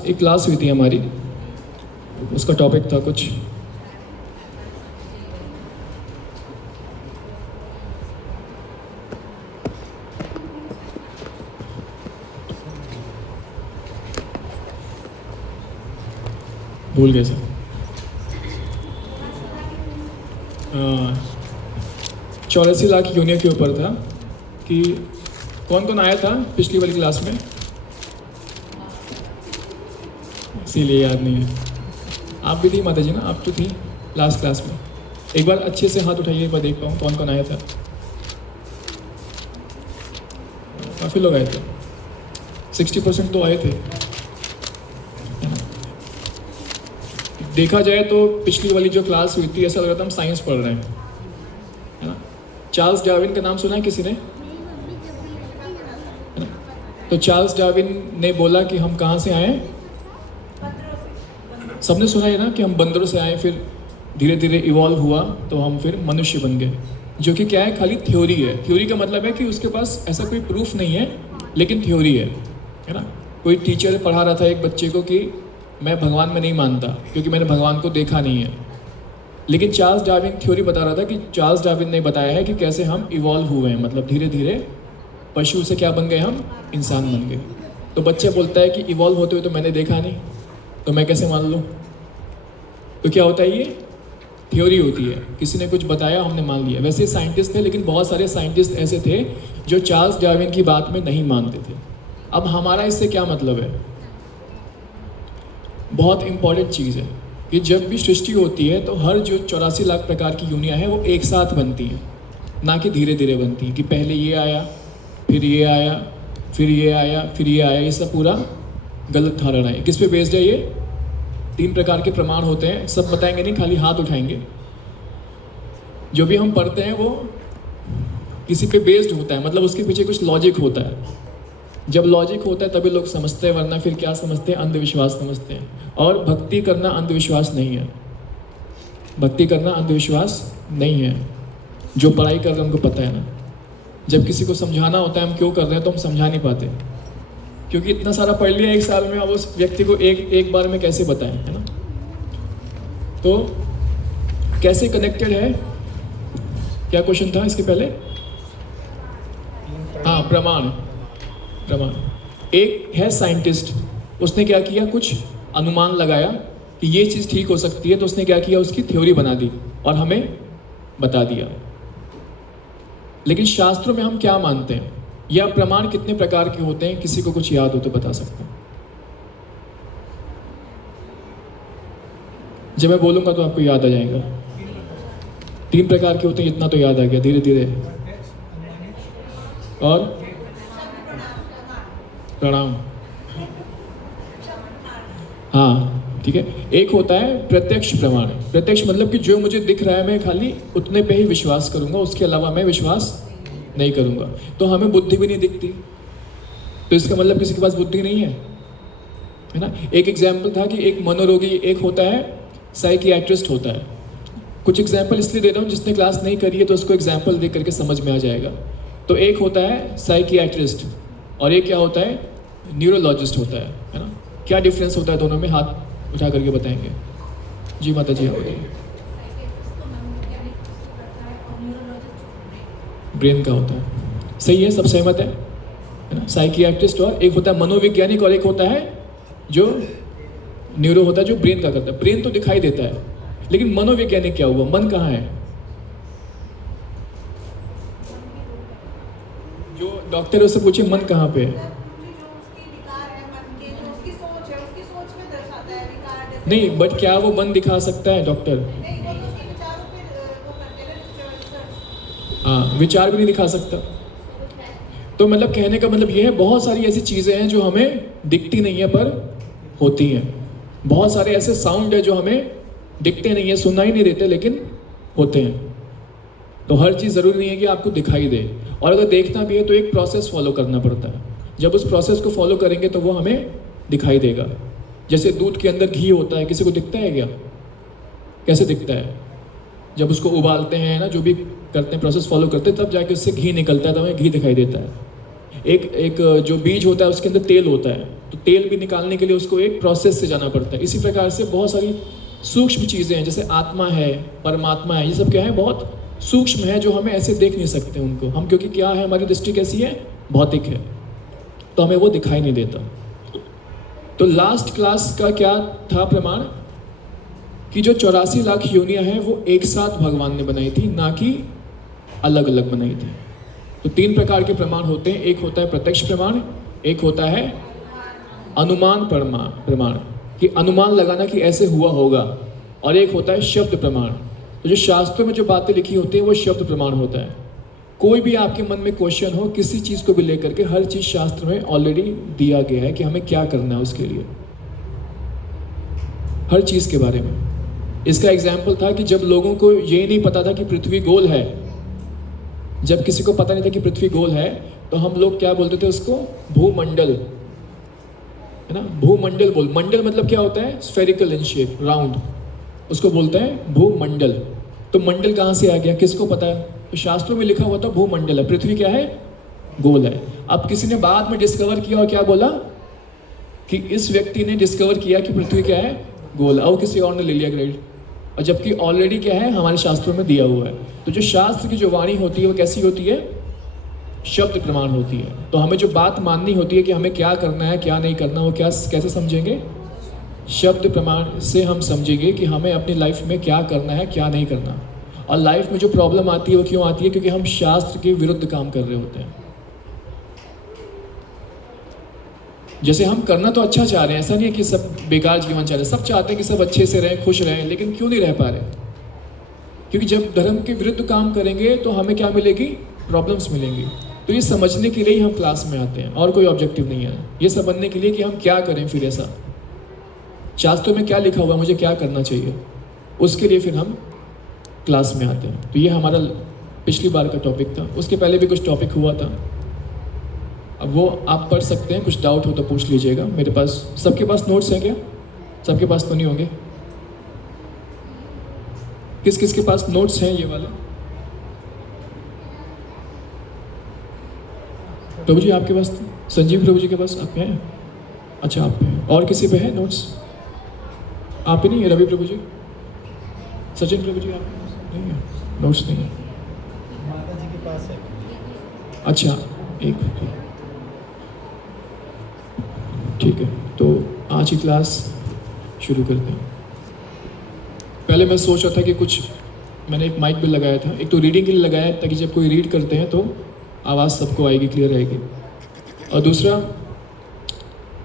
Last एक class हुई थी हमारी, उसका टॉपिक था कुछ भूल गए सर। 84 लाख यूनियन के ऊपर था कि कौन कौन आया था पिछली वाली क्लास में, इसीलिए याद नहीं है। आप भी थी माता जी ना, आप तो थी लास्ट क्लास में। एक बार अच्छे से हाथ उठाइए, एक बार देख पाऊँ कौन कौन आया था। काफ़ी लोग आए थे, 60% तो आए थे। देखा जाए तो पिछली वाली जो क्लास हुई थी ऐसा लग रहा था हम साइंस पढ़ रहे हैं, है ना। चार्ल्स डार्विन का नाम सुना है किसी ने? है ना? तो चार्ल्स डार्विन ने बोला कि हम कहाँ से आए? सबने सुना है ना कि हम बंदरों से आए, फिर धीरे धीरे इवॉल्व हुआ तो हम फिर मनुष्य बन गए, जो कि क्या है, खाली थ्योरी है। थ्योरी का मतलब है कि उसके पास ऐसा कोई प्रूफ नहीं है, लेकिन थ्योरी है ना। कोई टीचर पढ़ा रहा था एक बच्चे को कि मैं भगवान में नहीं मानता क्योंकि मैंने भगवान को देखा नहीं है, लेकिन चार्ल्स डार्विन थ्योरी बता रहा था कि चार्ल्स डार्विन ने बताया है कि कैसे हम इवॉल्व हुए हैं, मतलब धीरे धीरे पशु से क्या बन गए, हम इंसान बन गए। तो बच्चा बोलता है कि इवॉल्व होते हुए तो मैंने देखा नहीं, तो मैं कैसे मान लूँ? तो क्या होता है, ये थ्योरी होती है, किसी ने कुछ बताया हमने मान लिया। वैसे साइंटिस्ट थे, लेकिन बहुत सारे साइंटिस्ट ऐसे थे जो चार्ल्स डार्विन की बात में नहीं मानते थे। अब हमारा इससे क्या मतलब है? बहुत इंपॉर्टेंट चीज़ है कि जब भी सृष्टि होती है तो हर जो 84 लाख प्रकार की यूनियाँ हैं वो एक साथ बनती हैं, ना कि धीरे धीरे बनती हैं कि पहले ये आया, फिर ये आया, फिर ये आया, फिर ये आया। ये सब पूरा गलत धारणा है। किस पे बेस्ड है ये? 3 प्रकार के प्रमाण होते हैं, सब बताएंगे नहीं, खाली हाथ उठाएंगे। जो भी हम पढ़ते हैं वो किसी पे बेस्ड होता है, मतलब उसके पीछे कुछ लॉजिक होता है। जब लॉजिक होता है तभी लोग समझते हैं, वरना फिर क्या समझते हैं? अंधविश्वास समझते हैं। और भक्ति करना अंधविश्वास नहीं है, भक्ति करना अंधविश्वास नहीं है। जो पढ़ाई कर रहे हैं उनको पता है ना, जब किसी को समझाना होता है हम क्यों कर रहे हैं तो हम समझा नहीं पाते, क्योंकि इतना सारा पढ़ लिया एक साल में, अब उस व्यक्ति को एक बार में कैसे बताएं, है ना। तो कैसे कनेक्टेड है, क्या क्वेश्चन था इसके पहले? हाँ, प्रमाण। एक है साइंटिस्ट, उसने क्या किया, कुछ अनुमान लगाया कि ये चीज़ ठीक हो सकती है, तो उसने क्या किया, उसकी थ्योरी बना दी और हमें बता दिया। लेकिन शास्त्रों में हम क्या मानते हैं, या प्रमाण कितने प्रकार के होते हैं? किसी को कुछ याद हो तो बता सकते हैं। जब मैं बोलूंगा तो आपको याद आ जाएगा। 3 प्रकार के होते हैं, इतना तो याद आ गया धीरे धीरे। और प्रणाम, हाँ ठीक है। एक होता है प्रत्यक्ष प्रमाण। प्रत्यक्ष मतलब कि जो मुझे दिख रहा है मैं खाली उतने पे ही विश्वास करूंगा, उसके अलावा मैं विश्वास नहीं करूंगा। तो हमें बुद्धि भी नहीं दिखती, तो इसका मतलब किसी के पास बुद्धि नहीं है ना। एक एग्जाम्पल था कि एक मनोरोगी, एक होता है साइकियाट्रिस्ट होता है। कुछ एग्जाम्पल इसलिए दे रहा हूँ, जिसने क्लास नहीं करी है तो उसको एग्जाम्पल देख करके समझ में आ जाएगा। तो एक होता है साइकियाट्रिस्ट और एक क्या होता है, न्यूरोलॉजिस्ट होता है ना। क्या डिफरेंस होता है दोनों में? हाथ उठा करके बताएंगे। जी माता जी, आप बताइए। ब्रेन का होता है, सही है, सब सहमत है ना। साइकियाट्रिस्ट और एक होता है मनोवैज्ञानिक और एक होता है जो न्यूरो होता है, जो ब्रेन का करता है। ब्रेन तो दिखाई देता है, लेकिन मनोवैज्ञानिक क्या हुआ? मन कहाँ है? जो डॉक्टर है उससे पूछिए मन कहाँ पे है। नहीं, बट क्या वो मन दिखा सकता है डॉक्टर? हाँ, विचार भी नहीं दिखा सकता। तो मतलब कहने का मतलब ये है, बहुत सारी ऐसी चीज़ें हैं जो हमें दिखती नहीं है पर होती हैं। बहुत सारे ऐसे साउंड है जो हमें दिखते नहीं है, सुना ही नहीं देते, लेकिन होते हैं। तो हर चीज़ ज़रूरी नहीं है कि आपको दिखाई दे, और अगर देखना भी है तो एक प्रोसेस फॉलो करना पड़ता है। जब उस प्रोसेस को फॉलो करेंगे तो वो हमें दिखाई देगा। जैसे दूध के अंदर घी होता है, किसी को दिखता है क्या? कैसे दिखता है? जब उसको उबालते हैं ना, जो भी करते हैं, प्रोसेस फॉलो करते हैं, तब जाके उससे घी निकलता है, तो हमें घी दिखाई देता है। एक जो बीज होता है उसके अंदर तेल होता है, तो तेल भी निकालने के लिए उसको एक प्रोसेस से जाना पड़ता है। इसी प्रकार से बहुत सारी सूक्ष्म चीज़ें हैं, जैसे आत्मा है, परमात्मा है, ये सब क्या है, बहुत सूक्ष्म है, जो हमें ऐसे देख नहीं सकते उनको हम, क्योंकि क्या है, हमारी दृष्टि कैसी है, भौतिक है, तो हमें वो दिखाई नहीं देता। तो लास्ट क्लास का क्या था प्रमाण, कि जो 84 लाख योनियां हैं वो एक साथ भगवान ने बनाई थी, ना कि अलग अलग बनाई थी। तो 3 प्रकार के प्रमाण होते हैं, एक होता है प्रत्यक्ष प्रमाण, एक होता है अनुमान प्रमाण कि अनुमान लगाना कि ऐसे हुआ होगा, और एक होता है शब्द प्रमाण। तो जो शास्त्रों में जो बातें लिखी होती हैं वो शब्द प्रमाण होता है। कोई भी आपके मन में क्वेश्चन हो किसी चीज़ को भी लेकर के, हर चीज़ शास्त्र में ऑलरेडी दिया गया है कि हमें क्या करना है उसके लिए, हर चीज़ के बारे में। इसका एग्जाम्पल था कि जब लोगों को ये नहीं पता था कि पृथ्वी गोल है, जब किसी को पता नहीं था कि पृथ्वी गोल है, तो हम लोग क्या बोलते थे उसको, भूमंडल, है ना, भूमंडल बोल, मंडल मतलब क्या होता है, स्फेरिकल इन शेप, राउंड, उसको बोलते हैं भूमंडल। तो मंडल कहाँ से आ गया, किसको पता है, तो शास्त्रों में लिखा हुआ था भूमंडल है, पृथ्वी क्या है, गोल है। अब किसी ने बाद में डिस्कवर किया और क्या बोला कि इस व्यक्ति ने डिस्कवर किया कि पृथ्वी क्या है, गोल, और किसी और ने ले लिया क्रेडिट, और जबकि ऑलरेडी क्या है, हमारे शास्त्रों में दिया हुआ है। तो जो शास्त्र की जो वाणी होती है वो कैसी होती है, शब्द प्रमाण होती है। तो हमें जो बात माननी होती है कि हमें क्या करना है क्या नहीं करना, वो कैसे समझेंगे, शब्द प्रमाण से हम समझेंगे कि हमें अपनी लाइफ में क्या करना है क्या नहीं करना। और लाइफ में जो प्रॉब्लम आती है वो क्यों आती है, क्योंकि हम शास्त्र के विरुद्ध काम कर रहे होते हैं। जैसे हम करना तो अच्छा चाह रहे हैं, ऐसा नहीं है कि सब बेकार जीवन चाह रहे हैं, सब चाहते हैं कि सब अच्छे से रहें, खुश रहें, लेकिन क्यों नहीं रह पा रहे, क्योंकि जब धर्म के विरुद्ध काम करेंगे तो हमें क्या मिलेगी, प्रॉब्लम्स मिलेंगी। तो ये समझने के लिए ही हम क्लास में आते हैं, और कोई ऑब्जेक्टिव नहीं है, ये समझने के लिए कि हम क्या करें, फिर ऐसा शास्त्रों में क्या लिखा हुआ, मुझे क्या करना चाहिए, उसके लिए फिर हम क्लास में आते हैं। तो ये हमारा पिछली बार का टॉपिक था, उसके पहले भी कुछ टॉपिक हुआ था, अब वो आप पढ़ सकते हैं, कुछ डाउट हो तो पूछ लीजिएगा। मेरे पास, सबके पास नोट्स हैं क्या, सबके पास तो नहीं होंगे, किस किस के पास नोट्स हैं ये वाले, प्रभु जी आपके पास, संजीव प्रभु जी के पास आपके हैं, अच्छा आप पे हैं, और किसी पे है नोट्स, आप ही नहीं है, रवि प्रभु जी, सचिन प्रभु जी आप नहीं है, नोट्स नहीं है, माता जी के पास है, अच्छा एक, ठीक है। तो आज की क्लास शुरू करते हैं। पहले मैं सोच रहा था कि कुछ, मैंने एक माइक भी लगाया था, एक तो रीडिंग के लिए लगाया ताकि जब कोई रीड करते हैं तो आवाज़ सबको आएगी, क्लियर रहेगी, और दूसरा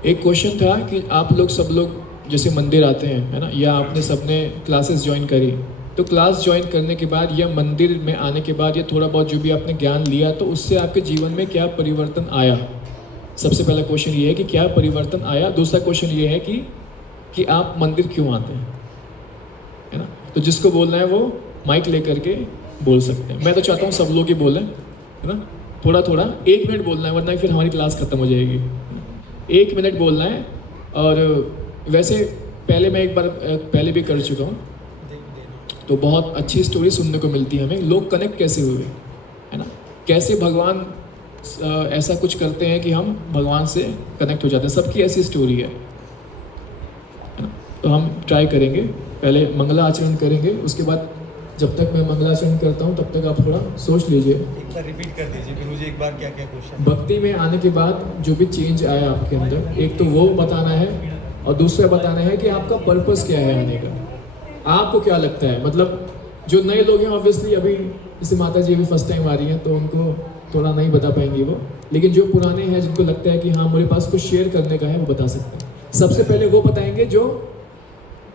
एक क्वेश्चन था कि आप लोग सब लोग जैसे मंदिर आते हैं, है ना, या आपने सबने क्लासेस ज्वाइन करी, तो क्लास ज्वाइन करने के बाद या मंदिर में आने के बाद या थोड़ा बहुत जो भी आपने ज्ञान लिया, तो उससे आपके जीवन में क्या परिवर्तन आया। सबसे पहला क्वेश्चन ये है कि क्या परिवर्तन आया। दूसरा क्वेश्चन ये है कि आप मंदिर क्यों आते हैं, है ना। तो जिसको बोलना है वो माइक लेकर के बोल सकते हैं। मैं तो चाहता हूँ सब लोग ही बोलें, है ना, थोड़ा थोड़ा, 1 मिनट बोलना है, वरना फिर हमारी क्लास खत्म हो जाएगी। 1 मिनट बोलना है। और वैसे पहले मैं एक बार पहले भी कर चुका हूँ, तो बहुत अच्छी स्टोरी सुनने को मिलती है हमें, लोग कनेक्ट कैसे हुए, है ना, कैसे भगवान ऐसा कुछ करते हैं कि हम भगवान से कनेक्ट हो जाते हैं, सबकी ऐसी स्टोरी है ना। तो हम ट्राई करेंगे, पहले मंगलाचरण करेंगे, उसके बाद जब तक मैं मंगलाचरण करता हूँ तब तक आप थोड़ा सोच लीजिए। एक बार रिपीट कर दीजिए फिर मुझे, एक बार क्या क्या क्वेश्चन। भक्ति में आने के बाद जो भी चेंज आया आपके अंदर, एक तो वो बताना है, और दूसरा बताना है कि आपका पर्पस क्या है आने का, आपको क्या लगता है। मतलब जो नए लोग हैं ऑब्वियसली, अभी जैसे माता जी अभी फर्स्ट टाइम आ रही हैं तो उनको थोड़ा नहीं बता पाएंगी वो, लेकिन जो पुराने हैं जिनको लगता है कि हाँ मेरे पास कुछ शेयर करने का है, वो बता सकते हैं। सबसे पहले वो बताएंगे जो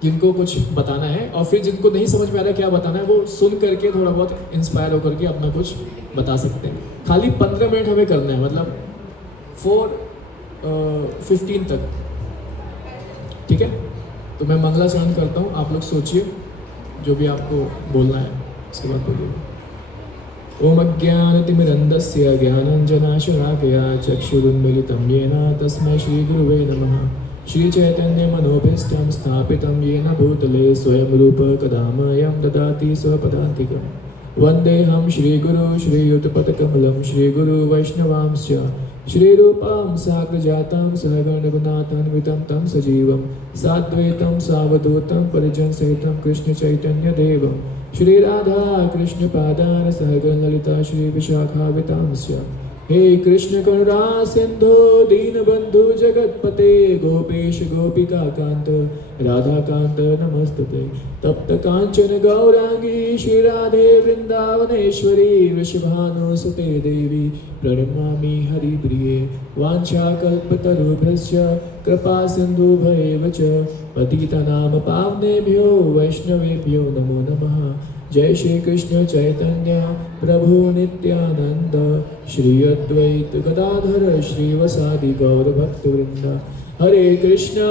जिनको कुछ बताना है, और फिर जिनको नहीं समझ में आ रहा क्या बताना है वो सुन करके थोड़ा बहुत इंस्पायर होकर के अपना कुछ बता सकते हैं। खाली 15 मिनट हमें करना है, मतलब 4:15 तक, ठीक है। तो मैं मंगलाचरण करता हूँ, आप लोग सोचिए जो भी आपको बोलना है, उसके बाद बोलिए। ओम अज्ञानतिमिरन्धस्य ज्ञानाञ्जनशलाकया चक्षुरुन्मीलितं येन तस्मै श्रीगुरुवे नमः। श्रीचैतन्यमनोभीष्टं स्थापितं येन भूतले स्वयं रूप कदा मह्यं ददाति स्वपदान्तिकं। वन्देऽहं श्रीगुरु श्रीयुतपदकमलं श्रीगुरुवैष्णवांश्च श्रीरूपं साग्रजातं सहगणरघुनाथान्वितं तं सजीवं साद्वैतं सावधूतं परिजनसहितं कृष्णचैतन्यदेवं श्रीराधा कृष्णपादान् सहगणललिता श्रीविशाखान्वितांश्च। हे कृष्ण करुणा सिंधु दीनबंधु जगतपते गोपेश गोपिका कांत राधा कांत नमस्तुते। तप्त कांचन गौरांगी श्री राधे वृंदावनेश्वरी वृषभानुसुते देवी प्रणमामि हरिप्रिये। वाञ्छाकल्पतरुभ्यश्च कृपा सिन्धुभ्यैव च पतितानां पावनेभ्यो वैष्णवेभ्यो नमो नमः। जय श्री कृष्ण चैतन्य प्रभु नित्यानंद श्री अद्वैत गदाधर श्रीवासादि गौर भक्तवृंद। हरे कृष्णा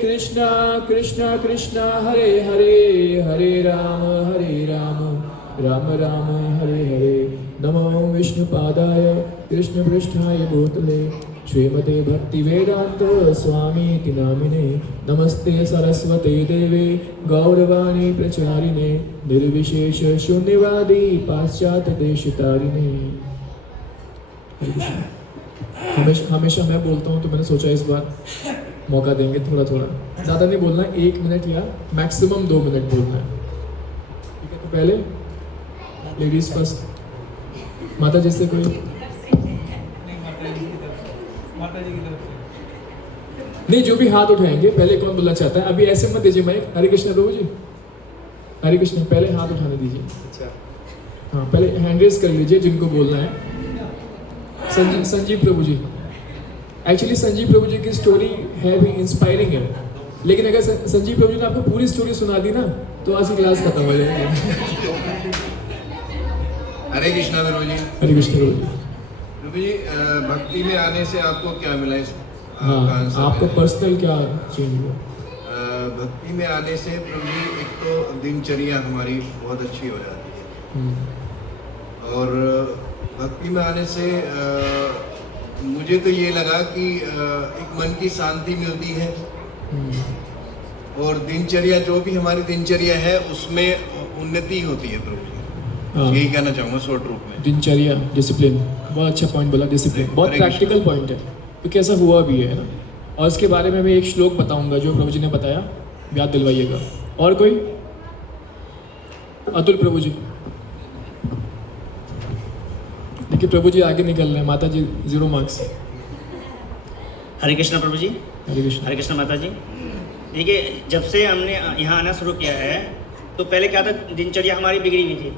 कृष्णा कृष्णा हरे हरे हरे राम राम राम हरे हरे। नमो विष्णुपादाय कृष्णपृष्ठाय भूतले श्रीमते भक्तिवेदांत स्वामीति नामिने। नमस्ते सरस्वते देवे गौरवाणी प्रचारिणे निर्विशेष शून्यवादी पाश्चात्य देशतारिणे। हमेशा मैं बोलता हूँ तो मैंने सोचा इस बार मौका देंगे थोड़ा थोड़ा, ज़्यादा नहीं बोलना, 1 मिनट या मैक्सिमम 2 मिनट बोलना है, ठीक है? तो पहले लेडीज फर्स्ट। माता जी से कोई? माता जी की तरफ से नहीं, जो भी हाथ उठाएंगे। पहले कौन बोलना चाहता है? अभी ऐसे मत दीजिए माइक। हरे कृष्ण प्रभु जी, हरे कृष्ण। पहले हाथ उठाने दीजिए। अच्छा, हाँ, पहले हैंड रेज कर लीजिए जिनको बोलना है। संजीव प्रभु जी। एक्चुअली संजीव प्रभु जी की स्टोरी है भी इंस्पायरिंग है, लेकिन अगर संजीव प्रभु जी ने आपको पूरी स्टोरी सुना दी ना तो आज की क्लास खत्म हो जाएगी। हरे कृष्णा प्रभु जी। हरे कृष्ण प्रभु जी। प्रभु जी, भक्ति में आने से आपको क्या मिला? इस हाँ, आपको पर्सनल क्या चेंज हुआ? भक्ति में आने से प्रभु जी, एक तो दिनचर्या हमारी बहुत अच्छी हो जाती है, और भक्ति में आने से मुझे तो ये लगा कि एक मन की शांति मिलती है, और दिनचर्या जो भी हमारी दिनचर्या है उसमें उन्नति होती है प्रभु जी। हाँ। यही कहना चाहूँगा शॉर्ट रूप में। दिनचर्या, डिसिप्लिन, बहुत अच्छा पॉइंट बोला। डिसिप्लिन बहुत प्रैक्टिकल पॉइंट है, क्योंकि ऐसा हुआ भी है ना। और इसके बारे में मैं एक श्लोक बताऊंगा जो प्रभु जी ने बताया, याद दिलवाइएगा। और कोई? अतुल प्रभु जी। देखिए प्रभु जी आगे निकल रहे हैं, माता जी 0 मार्क्स। हरे कृष्णा प्रभु जी। हरे कृष्ण। हरे कृष्णा माता जी। देखिए, जब से हमने यहाँ आना शुरू किया है तो पहले क्या था, दिनचर्या हमारी बिगड़ी हुई थी,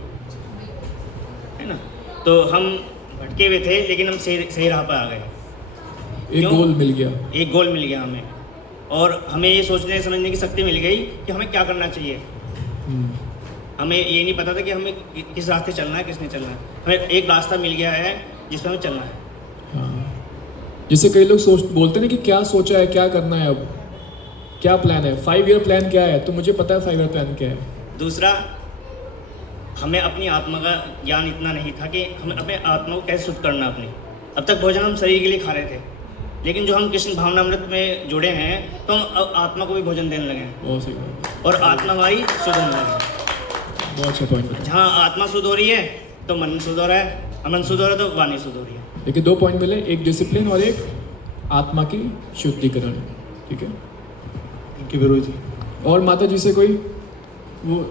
है ना। तो हम भटके हुए थे, लेकिन हम सही राह पर आ गए। एक गोल मिल गया। एक गोल मिल गया हमें, और हमें ये सोचने समझने की शक्ति मिल गई कि हमें क्या करना चाहिए। हमें ये नहीं पता था कि हमें किस रास्ते चलना है, किसने चलना है। हमें एक रास्ता मिल गया है जिस पर हमें चलना है। हाँ, जैसे कई लोग बोलते हैं कि क्या सोचा है, क्या करना है, अब क्या प्लान है, 5 ईयर प्लान क्या है, तो मुझे पता है 5 ईयर प्लान क्या है। दूसरा, हमें अपनी आत्मा का ज्ञान इतना नहीं था कि हमें अपने आत्मा को कैसे शुद्ध करना अपनी। अब तक भोजन हम शरीर के लिए खा रहे थे, लेकिन जो हम कृष्ण भावनामृत में जुड़े हैं तो हम अब आत्मा को भी भोजन देने लगे हैं, बहुत सही बात। और आत्मा हमारी शुद्ध होने लगी। बहुत अच्छा पॉइंट। जहाँ आत्मा शुद्ध हो रही है तो मन शुद्ध हो रहा है, मन शुद्ध हो रहा है तो वाणी शुद्ध हो रही है। देखिए 2 पॉइंट मिले, एक डिसिप्लिन और एक आत्मा की शुद्धिकरण, ठीक है। थैंक यू प्रभु जी। और माता जी से कोई वो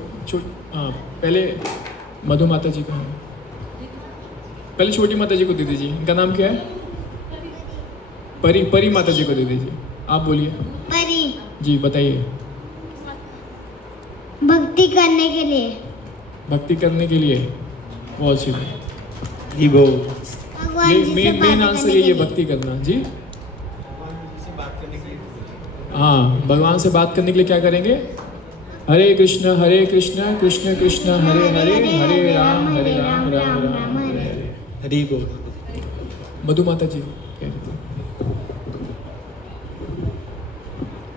हाँ, पहले मधु माता जी का है, पहले छोटी माता जी को दे दीजिए। इनका नाम क्या है? परी माता जी को दे दीजिए। आप बोलिए। परी। जी बताइए। भक्ति करने के लिए। भक्ति करने के लिए, बहुत अच्छी बात। जी वो भगवान ये जी से मेन बात आंसर करने ये के लिए। भक्ति करना। जी से बात करने के लिए। हाँ, भगवान से बात करने के लिए क्या करेंगे? हरे कृष्ण कृष्ण कृष्ण हरे हरे, हरे राम राम राम हरे हरे। हरी बोल। मधु माता जी कह रही थी।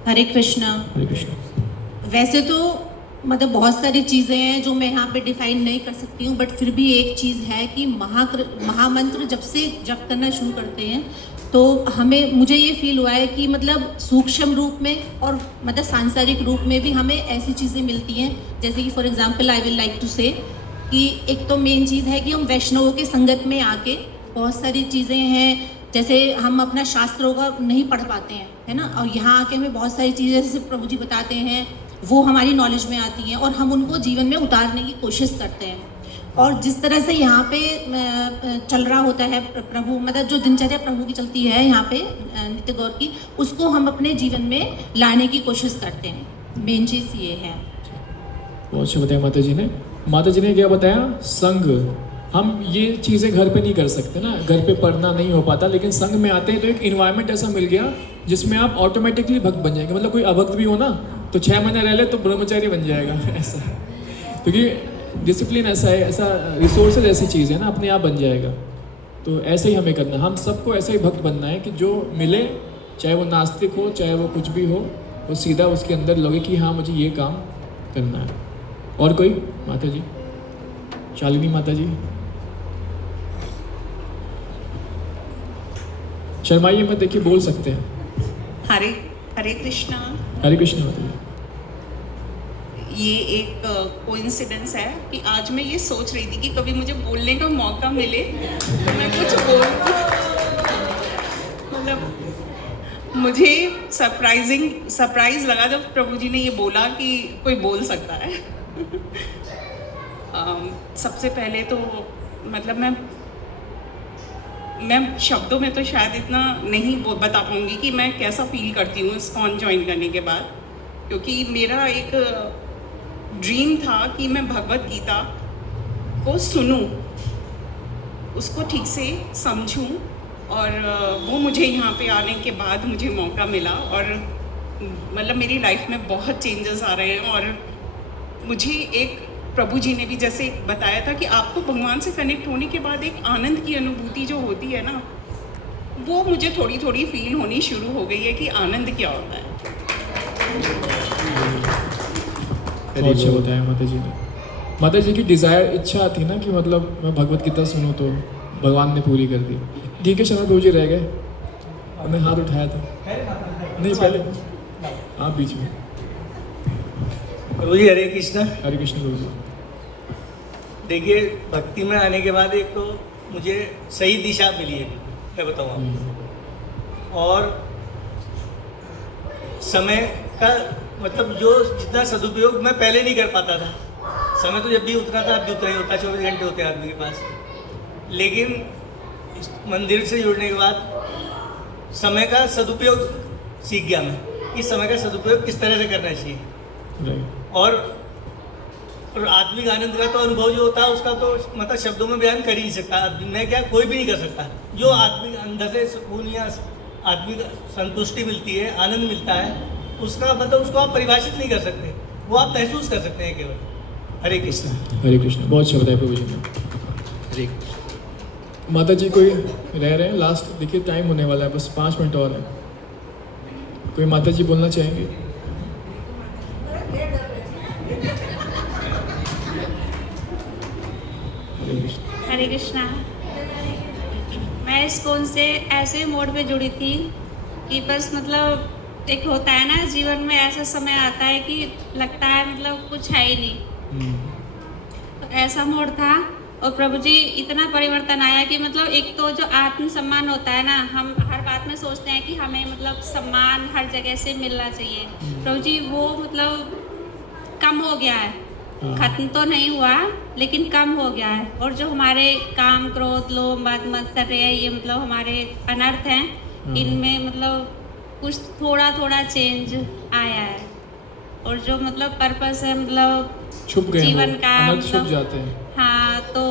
हरे कृष्णा। हरे कृष्ण। वैसे तो मतलब बहुत सारी चीज़ें हैं जो मैं यहाँ पे डिफाइन नहीं कर सकती हूँ, बट फिर भी एक चीज़ है कि महामंत्र जब से जप करना शुरू करते हैं तो मुझे ये फील हुआ है कि मतलब सूक्ष्म रूप में और मतलब सांसारिक रूप में भी हमें ऐसी चीज़ें मिलती हैं, जैसे कि for example I will like to say कि एक तो मेन चीज़ है कि हम वैष्णवों के संगत में आके बहुत सारी चीज़ें हैं जैसे हम अपना शास्त्रों का नहीं पढ़ पाते हैं, है ना, और यहाँ आके हमें बहुत सारी चीज़ें जैसे प्रभु जी बताते हैं वो हमारी नॉलेज में आती हैं और हम उनको जीवन में उतारने की कोशिश करते हैं। और जिस तरह से यहाँ पे चल रहा होता है प्रभु, मतलब जो दिनचर्या प्रभु की चलती है यहाँ पे नित्य गौर की, उसको हम अपने जीवन में लाने की कोशिश करते हैं। मेन चीज़ ये है। बहुत अच्छा बताया माता जी ने। माता जी ने क्या बताया? संग। हम ये चीज़ें घर पे नहीं कर सकते ना, घर पे पढ़ना नहीं हो पाता, लेकिन संग में आते हैं तो एक इन्वायरमेंट ऐसा मिल गया जिसमें आप ऑटोमेटिकली भक्त बन जाएंगे। मतलब कोई अभक्त भी हो ना तो 6 महीने रह ले तो ब्रह्मचारी बन जाएगा ऐसा, क्योंकि डिसिप्लिन ऐसा है, ऐसा रिसोर्सेज ऐसी चीज़ है ना, अपने आप बन जाएगा। तो ऐसे ही हमें करना, हम सबको ऐसे ही भक्त बनना है कि जो मिले, चाहे वो नास्तिक हो चाहे वो कुछ भी हो, वो सीधा उसके अंदर लगे कि हाँ मुझे ये काम करना है। और कोई? माता जी, शालिनी माता जी, शर्माइए मत, देखिए बोल सकते हैं। हरे हरे कृष्णा। हरे कृष्ण माता जी। ये एक कोइंसिडेंस है कि आज मैं ये सोच रही थी कि कभी मुझे बोलने का मौका मिले तो मैं कुछ बोलूं। मतलब मुझे सरप्राइज लगा जब प्रभु जी ने ये बोला कि कोई बोल सकता है। सबसे पहले तो मतलब मैं शब्दों में तो शायद इतना नहीं बता पाऊँगी कि मैं कैसा फील करती हूँ इस्कॉन ज्वाइन करने के बाद, क्योंकि मेरा एक ड्रीम था कि मैं भगवत गीता को सुनूं, उसको ठीक से समझूं, और वो मुझे यहाँ पे आने के बाद मुझे मौका मिला। और मतलब मेरी लाइफ में बहुत चेंजेस आ रहे हैं। और मुझे एक प्रभु जी ने भी जैसे बताया था कि आपको भगवान से कनेक्ट होने के बाद एक आनंद की अनुभूति जो होती है ना, वो मुझे थोड़ी थोड़ी फील होनी शुरू हो गई है कि आनंद क्या होता है। बहुत अच्छा बताया माता जी ने। माता जी की डिज़ायर, इच्छा थी ना कि मतलब मैं भगवत गीता सुनूं, तो भगवान ने पूरी कर दी। ठीक है, शर्मा प्रभु जी रह गए, उन्होंने हाथ उठाया था नहीं पहले, आप बीच में। प्रभु जी हरे कृष्णा। हरे कृष्ण प्रभु जी। देखिए, भक्ति में आने के बाद एक तो मुझे सही दिशा मिली है, मैं बताऊँ आपको। और समय का मतलब जो जितना सदुपयोग मैं पहले नहीं कर पाता था, समय तो जब भी उतना था अब भी उतना ही होता है, 24 घंटे होते हैं आदमी के पास। लेकिन इस मंदिर से जुड़ने के बाद समय का सदुपयोग सीख गया मैं, कि समय का सदुपयोग किस तरह से करना चाहिए। और आत्मिक आनंद का तो अनुभव जो होता है उसका तो मतलब शब्दों में बयान कर ही नहीं सकता आदमी, मैं क्या कोई भी नहीं कर सकता। जो आत्मिक अंदर से सुकून या आत्मिक संतुष्टि मिलती है, आनंद मिलता है, उसका मतलब उसको आप परिभाषित नहीं कर सकते, वो आप महसूस कर सकते हैं केवल। हरे कृष्ण। हरे कृष्ण। बहुत अच्छा बताया प्रभु जी ने। हरे माता जी कोई रह रहे हैं लास्ट, देखिए टाइम होने वाला है, बस 5 मिनट और है। कोई माता जी बोलना चाहेंगे? हरे कृष्णा। मैं इस्कॉन से ऐसे मोड पे जुड़ी थी कि बस मतलब एक होता है ना जीवन में, ऐसा समय आता है कि लगता है मतलब कुछ है ही नहीं, तो ऐसा मोड था। और प्रभु जी इतना परिवर्तन आया कि मतलब एक तो जो आत्मसम्मान होता है ना, हम हर बात में सोचते हैं कि हमें मतलब सम्मान हर जगह से मिलना चाहिए, प्रभु जी वो मतलब कम हो गया है। खत्म तो नहीं हुआ लेकिन कम हो गया है। और जो हमारे काम, क्रोध, लोभ, मद मत्सर है, ये मतलब हमारे अनर्थ हैं, इनमें मतलब कुछ थोड़ा थोड़ा चेंज आया है। और जो मतलब पर्पस है मतलब छुप गए जीवन का, अनर्थ छुप मतलब जाते हैं। हाँ, तो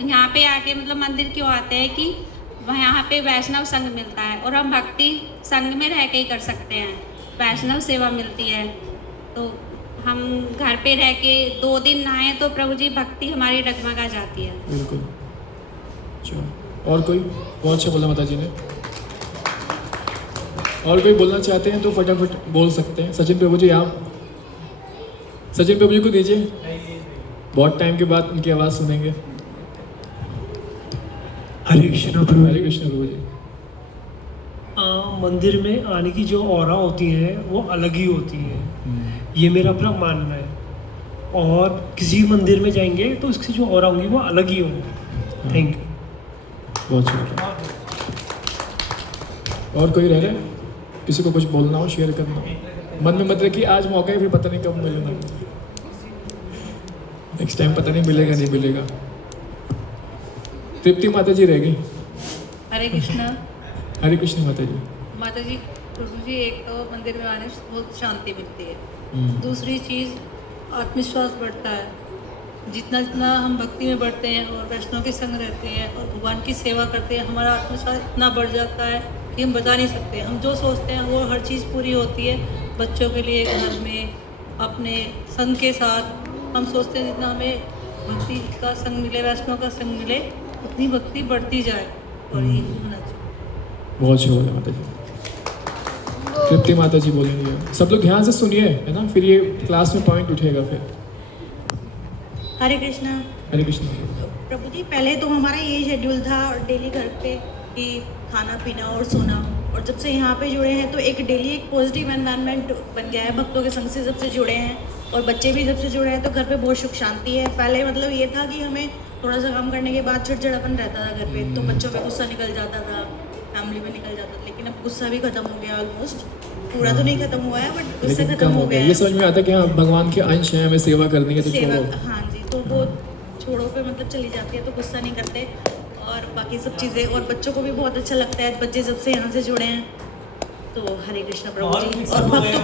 यहाँ पे आके मतलब मंदिर क्यों आते हैं कि यहाँ पे वैष्णव संघ मिलता है, और हम भक्ति संघ में रह के ही कर सकते हैं, वैष्णव सेवा मिलती है। तो हम घर पे रह के 2 दिन नहाए तो प्रभु जी भक्ति हमारी डगमगा जाती है। बिल्कुल। अच्छा, और कोई? बहुत अच्छा बोला माता जी ने। और कोई बोलना चाहते हैं तो फटाफट बोल सकते हैं। सचिन प्रभु जी, आप सचिन प्रभु जी को दीजिए, बहुत टाइम के बाद उनकी आवाज़ सुनेंगे। हरे कृष्ण प्रभु। हरे कृष्ण प्रभु जी। मंदिर में आने की जो ऑरा होती है वो अलग ही होती है, ये मेरा अपना मानना है। और किसी मंदिर में जाएंगे तो इसकी जो ऑरा होंगी वो अलग ही होंगी। Thank you. बहुत अच्छा। और कोई रह रहा है? किसी को कुछ बोलना हो, शेयर करना हो? मन में मत रखिए, आज मौका है, फिर पता नहीं कब मिलेगा। नेक्स्ट टाइम पता नहीं मिलेगा नहीं मिलेगा। तृप्ति माता जी रह गई। हरे कृष्णा। हरे कृष्ण माता जी। माता जी, प्रभु जी, एक तो मंदिर में आने से बहुत शांति मिलती है। दूसरी चीज़, आत्मविश्वास बढ़ता है। जितना जितना हम भक्ति में बढ़ते हैं और वैष्णव के संग रहते हैं और भगवान की सेवा करते हैं, हमारा आत्मविश्वास इतना बढ़ जाता है कि हम बता नहीं सकते। हम जो सोचते हैं वो हर चीज़ पूरी होती है। बच्चों के लिए, घर में, अपने संग के साथ हम सोचते हैं जितना हमें भक्ति का संग मिले, वैष्णव का संग मिले, उतनी भक्ति बढ़ती जाए और यही होना चाहिए। बहुत शुभ है माता जी। तृप्ति माता जी बोलेंगे। सब लोग ध्यान से सुनिए, है ना, फिर ये क्लास में पॉइंट उठेगा फिर। हरे कृष्णा। हरे कृष्ण। प्रभु जी, पहले तो हमारा ये शेड्यूल था डेली घर पे कि खाना पीना और सोना, और जब से यहाँ पे जुड़े हैं तो एक डेली एक पॉजिटिव एनवायरनमेंट बन गया है। भक्तों के संग से जब से जुड़े हैं और बच्चे भी जब से जुड़े हैं तो घर पे बहुत सुख शांति है। पहले मतलब ये था कि हमें थोड़ा सा काम करने के बाद चिड़चिड़ापन रहता था घर पे, तो बच्चों पे गुस्सा निकल जाता था, फैमिली पे निकल जाता था। लेकिन अब गुस्सा भी खत्म हो गया, ऑलमोस्ट। पूरा तो नहीं खत्म हुआ है, बट गुस्सा लेकिन खत्म कम हो हो गया। गया ये समझ में आता है कि हाँ, भगवान के अंश हैं, हमें सेवा करनी है तो सेवा। छोड़ो। हाँ जी, तो वो छोड़ो पे मतलब चली जाती है, तो गुस्सा नहीं करते और बाकी सब चीज़ें। और बच्चों को भी बहुत अच्छा लगता है, बच्चे जब से यहाँ से जुड़े हैं। तो हरे कृष्ण प्रभु जी। और भक्तों,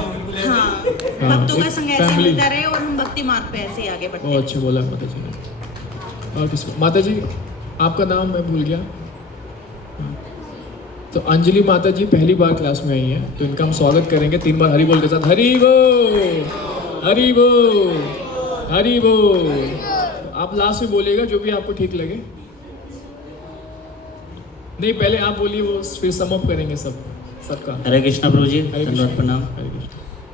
हाँ, भक्तों का संग ऐसे family। मिलता रहे और हम भक्ति मार्ग पे ऐसे ही आगे बढ़ते बहुत हैं। अच्छा बोला माता जी ने। और किसको? माता जी, आपका नाम मैं भूल गया। तो अंजलि माता जी पहली बार क्लास में आई हैं, तो इनका हम स्वागत करेंगे 3 बार हरि बोल के साथ। हरि बोल, हरि बोल, हरि बोल। आप लास्ट में बोलिएगा जो भी आपको ठीक लगे। नहीं, पहले आप बोलिए, वो फिर सम अप करेंगे सबका। हरे कृष्णा प्रभु जी, हरे धन्यवाद, कृष्ण। प्रणाम। हरे कृष्ण।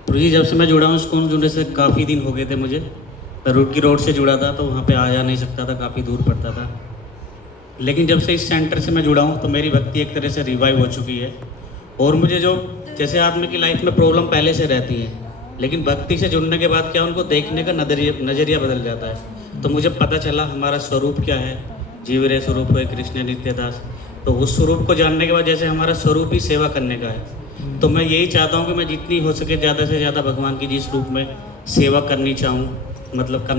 प्रभु जी, जब से मैं जुड़ा हूँ स्कूल जुड़ने से काफ़ी दिन हो गए थे मुझे। रूट की रोड से जुड़ा था तो वहाँ पे आ जा नहीं सकता था, काफ़ी दूर पड़ता था। लेकिन जब से इस सेंटर से मैं जुड़ा हूँ तो मेरी भक्ति एक तरह से रिवाइव हो चुकी है। और मुझे जो जैसे आदमी की लाइफ में प्रॉब्लम पहले से रहती है, लेकिन भक्ति से जुड़ने के बाद क्या उनको देखने का नज़रिया बदल जाता है। तो मुझे पता चला हमारा स्वरूप क्या है। जीव रे स्वरूप है कृष्ण नित्यदास। तो उस स्वरूप को जानने के बाद जैसे हमारा स्वरूप ही सेवा करने का है, तो मैं यही चाहता हूँ कि मैं जितनी हो सके ज़्यादा से ज़्यादा भगवान की जिस रूप में सेवा करनी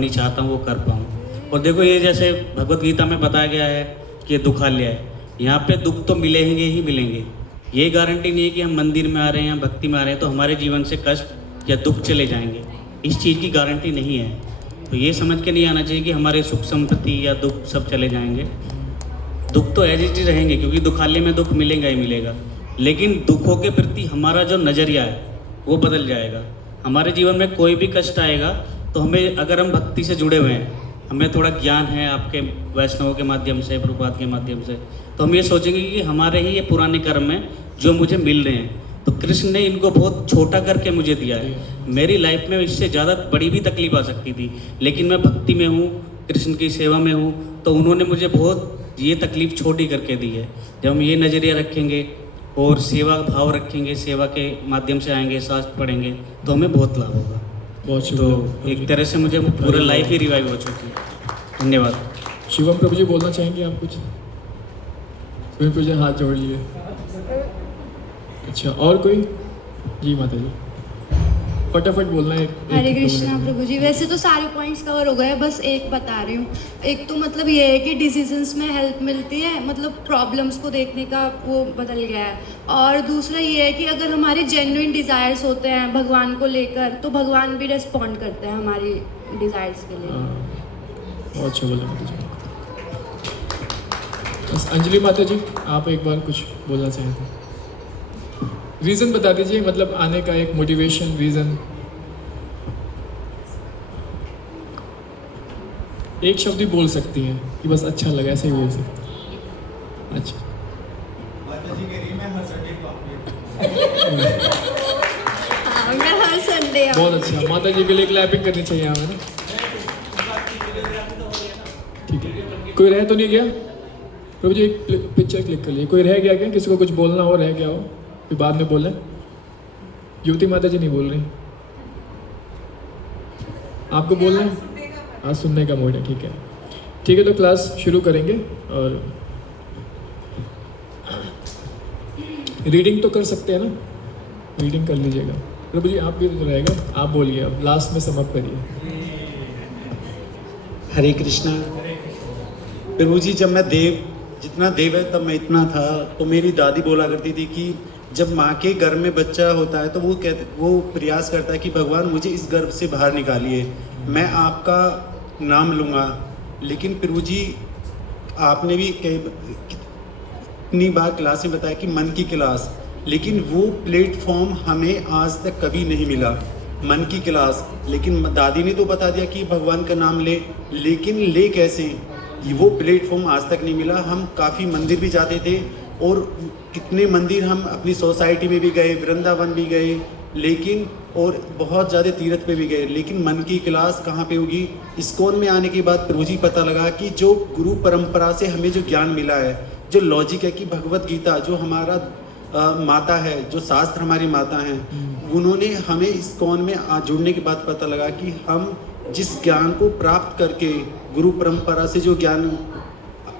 चाहता हूँ वो कर पाऊँ। और देखो, ये जैसे भगवत गीता में बताया गया है कि दुखालय है, यहाँ पे दुख तो मिलेंगे ही मिलेंगे। ये गारंटी नहीं है कि हम मंदिर में आ रहे हैं या भक्ति में आ रहे हैं तो हमारे जीवन से कष्ट या दुख चले जाएंगे। इस चीज़ की गारंटी नहीं है। तो ये समझ के नहीं आना चाहिए कि हमारे सुख संपत्ति या दुख सब चले जाएंगे। दुख तो एज इट इज रहेंगे, क्योंकि दुखालय में दुख मिलेगा ही मिलेगा। लेकिन दुखों के प्रति हमारा जो नज़रिया है वो बदल जाएगा। हमारे जीवन में कोई भी कष्ट आएगा तो हमें, अगर हम भक्ति से जुड़े हुए हैं, हमें थोड़ा ज्ञान है आपके वैष्णवों के माध्यम से, प्रभुपाद के माध्यम से, तो हम ये सोचेंगे कि हमारे ही ये पुराने कर्म हैं जो मुझे मिल रहे हैं। तो कृष्ण ने इनको बहुत छोटा करके मुझे दिया है। मेरी लाइफ में इससे ज़्यादा बड़ी भी तकलीफ आ सकती थी, लेकिन मैं भक्ति में हूँ, कृष्ण की सेवा में हूँ, तो उन्होंने मुझे बहुत ये तकलीफ छोटी करके दी है। जब हम ये नज़रिया रखेंगे और सेवा भाव रखेंगे, सेवा के माध्यम से आएंगे, शास्त्र पढ़ेंगे, तो हमें बहुत लाभ होगा। बहुत तो शुक्रिया। एक तरह से मुझे पूरा लाइफ ही रिवाइव हो चुकी है। धन्यवाद। शिवम प्रभु जी, बोलना चाहेंगे आप कुछ? शिवम प्रभु जी हाथ जोड़ लिए। अच्छा, और कोई? जी माता जी, फटाफट बोलना है। हरे कृष्णा प्रभु जी। वैसे तो सारे पॉइंट्स कवर हो गए, बस एक बता रही हूँ। एक तो मतलब ये है कि डिसीजंस में हेल्प मिलती है, मतलब प्रॉब्लम्स को देखने का वो बदल गया है। और दूसरा ये है कि अगर हमारे जेन्युइन डिज़ायर्स होते हैं भगवान को लेकर, तो भगवान भी रिस्पॉन्ड करते हैं हमारी डिज़ायर्स के लिए। बहुत अच्छा बोला माता जी। बस अंजलि माता जी, आप एक बार कुछ बोलना चाहें तो रीज़न बता दीजिए, मतलब आने का एक मोटिवेशन, रीज़न। एक शब्द ही बोल सकती हैं कि बस अच्छा लगा, ऐसे ही बोल सकती हैं। अच्छा, हाँ, मैं हर संडे बहुत अच्छा। माता जी के लिए क्लैपिंग करनी चाहिए हमें ना। ठीक है, कोई रह तो नहीं गया? प्रभु जी एक पिक्चर क्लिक कर लिए। कोई रह गया क्या? किसी को कुछ बोलना हो, रह गया हो, फिर बाद में बोलें। युवती माता जी नहीं बोल रही, आपको बोलना है? हाँ, सुनने का मोड है। ठीक है, ठीक है, तो क्लास शुरू करेंगे। और रीडिंग तो कर सकते हैं ना, रीडिंग कर लीजिएगा। प्रभु जी आप भी तो रहेगा, आप बोलिए अब लास्ट में समाप्त करिए। हरे कृष्णा। प्रभु जी जब मैं जितना देव है तब मैं इतना था, तो मेरी दादी बोला करती थी कि जब माँ के गर्भ में बच्चा होता है तो वो प्रयास करता है कि भगवान मुझे इस गर्भ से बाहर निकालिए, मैं आपका नाम लूँगा। लेकिन प्रभु जी आपने भी कितनी बार क्लास में बताया कि मन की क्लास, लेकिन वो प्लेटफॉर्म हमें आज तक कभी नहीं मिला, मन की क्लास। लेकिन दादी ने तो बता दिया कि भगवान का नाम ले, लेकिन ले कैसे, वो प्लेटफॉर्म आज तक नहीं मिला। हम काफ़ी मंदिर भी जाते थे और कितने मंदिर हम अपनी सोसाइटी में भी गए, वृंदावन भी गए, लेकिन और बहुत ज़्यादा तीर्थ पे भी गए, लेकिन मन की क्लास कहाँ पे होगी। इस्कॉन में आने के बाद प्रभु जी पता लगा कि जो गुरु परंपरा से हमें जो ज्ञान मिला है, जो लॉजिक है कि भगवत गीता जो हमारा माता है, जो शास्त्र हमारी माता हैं, उन्होंने हमें इस्कॉन में जुड़ने के बाद पता लगा कि हम जिस ज्ञान को प्राप्त करके गुरु परंपरा से जो ज्ञान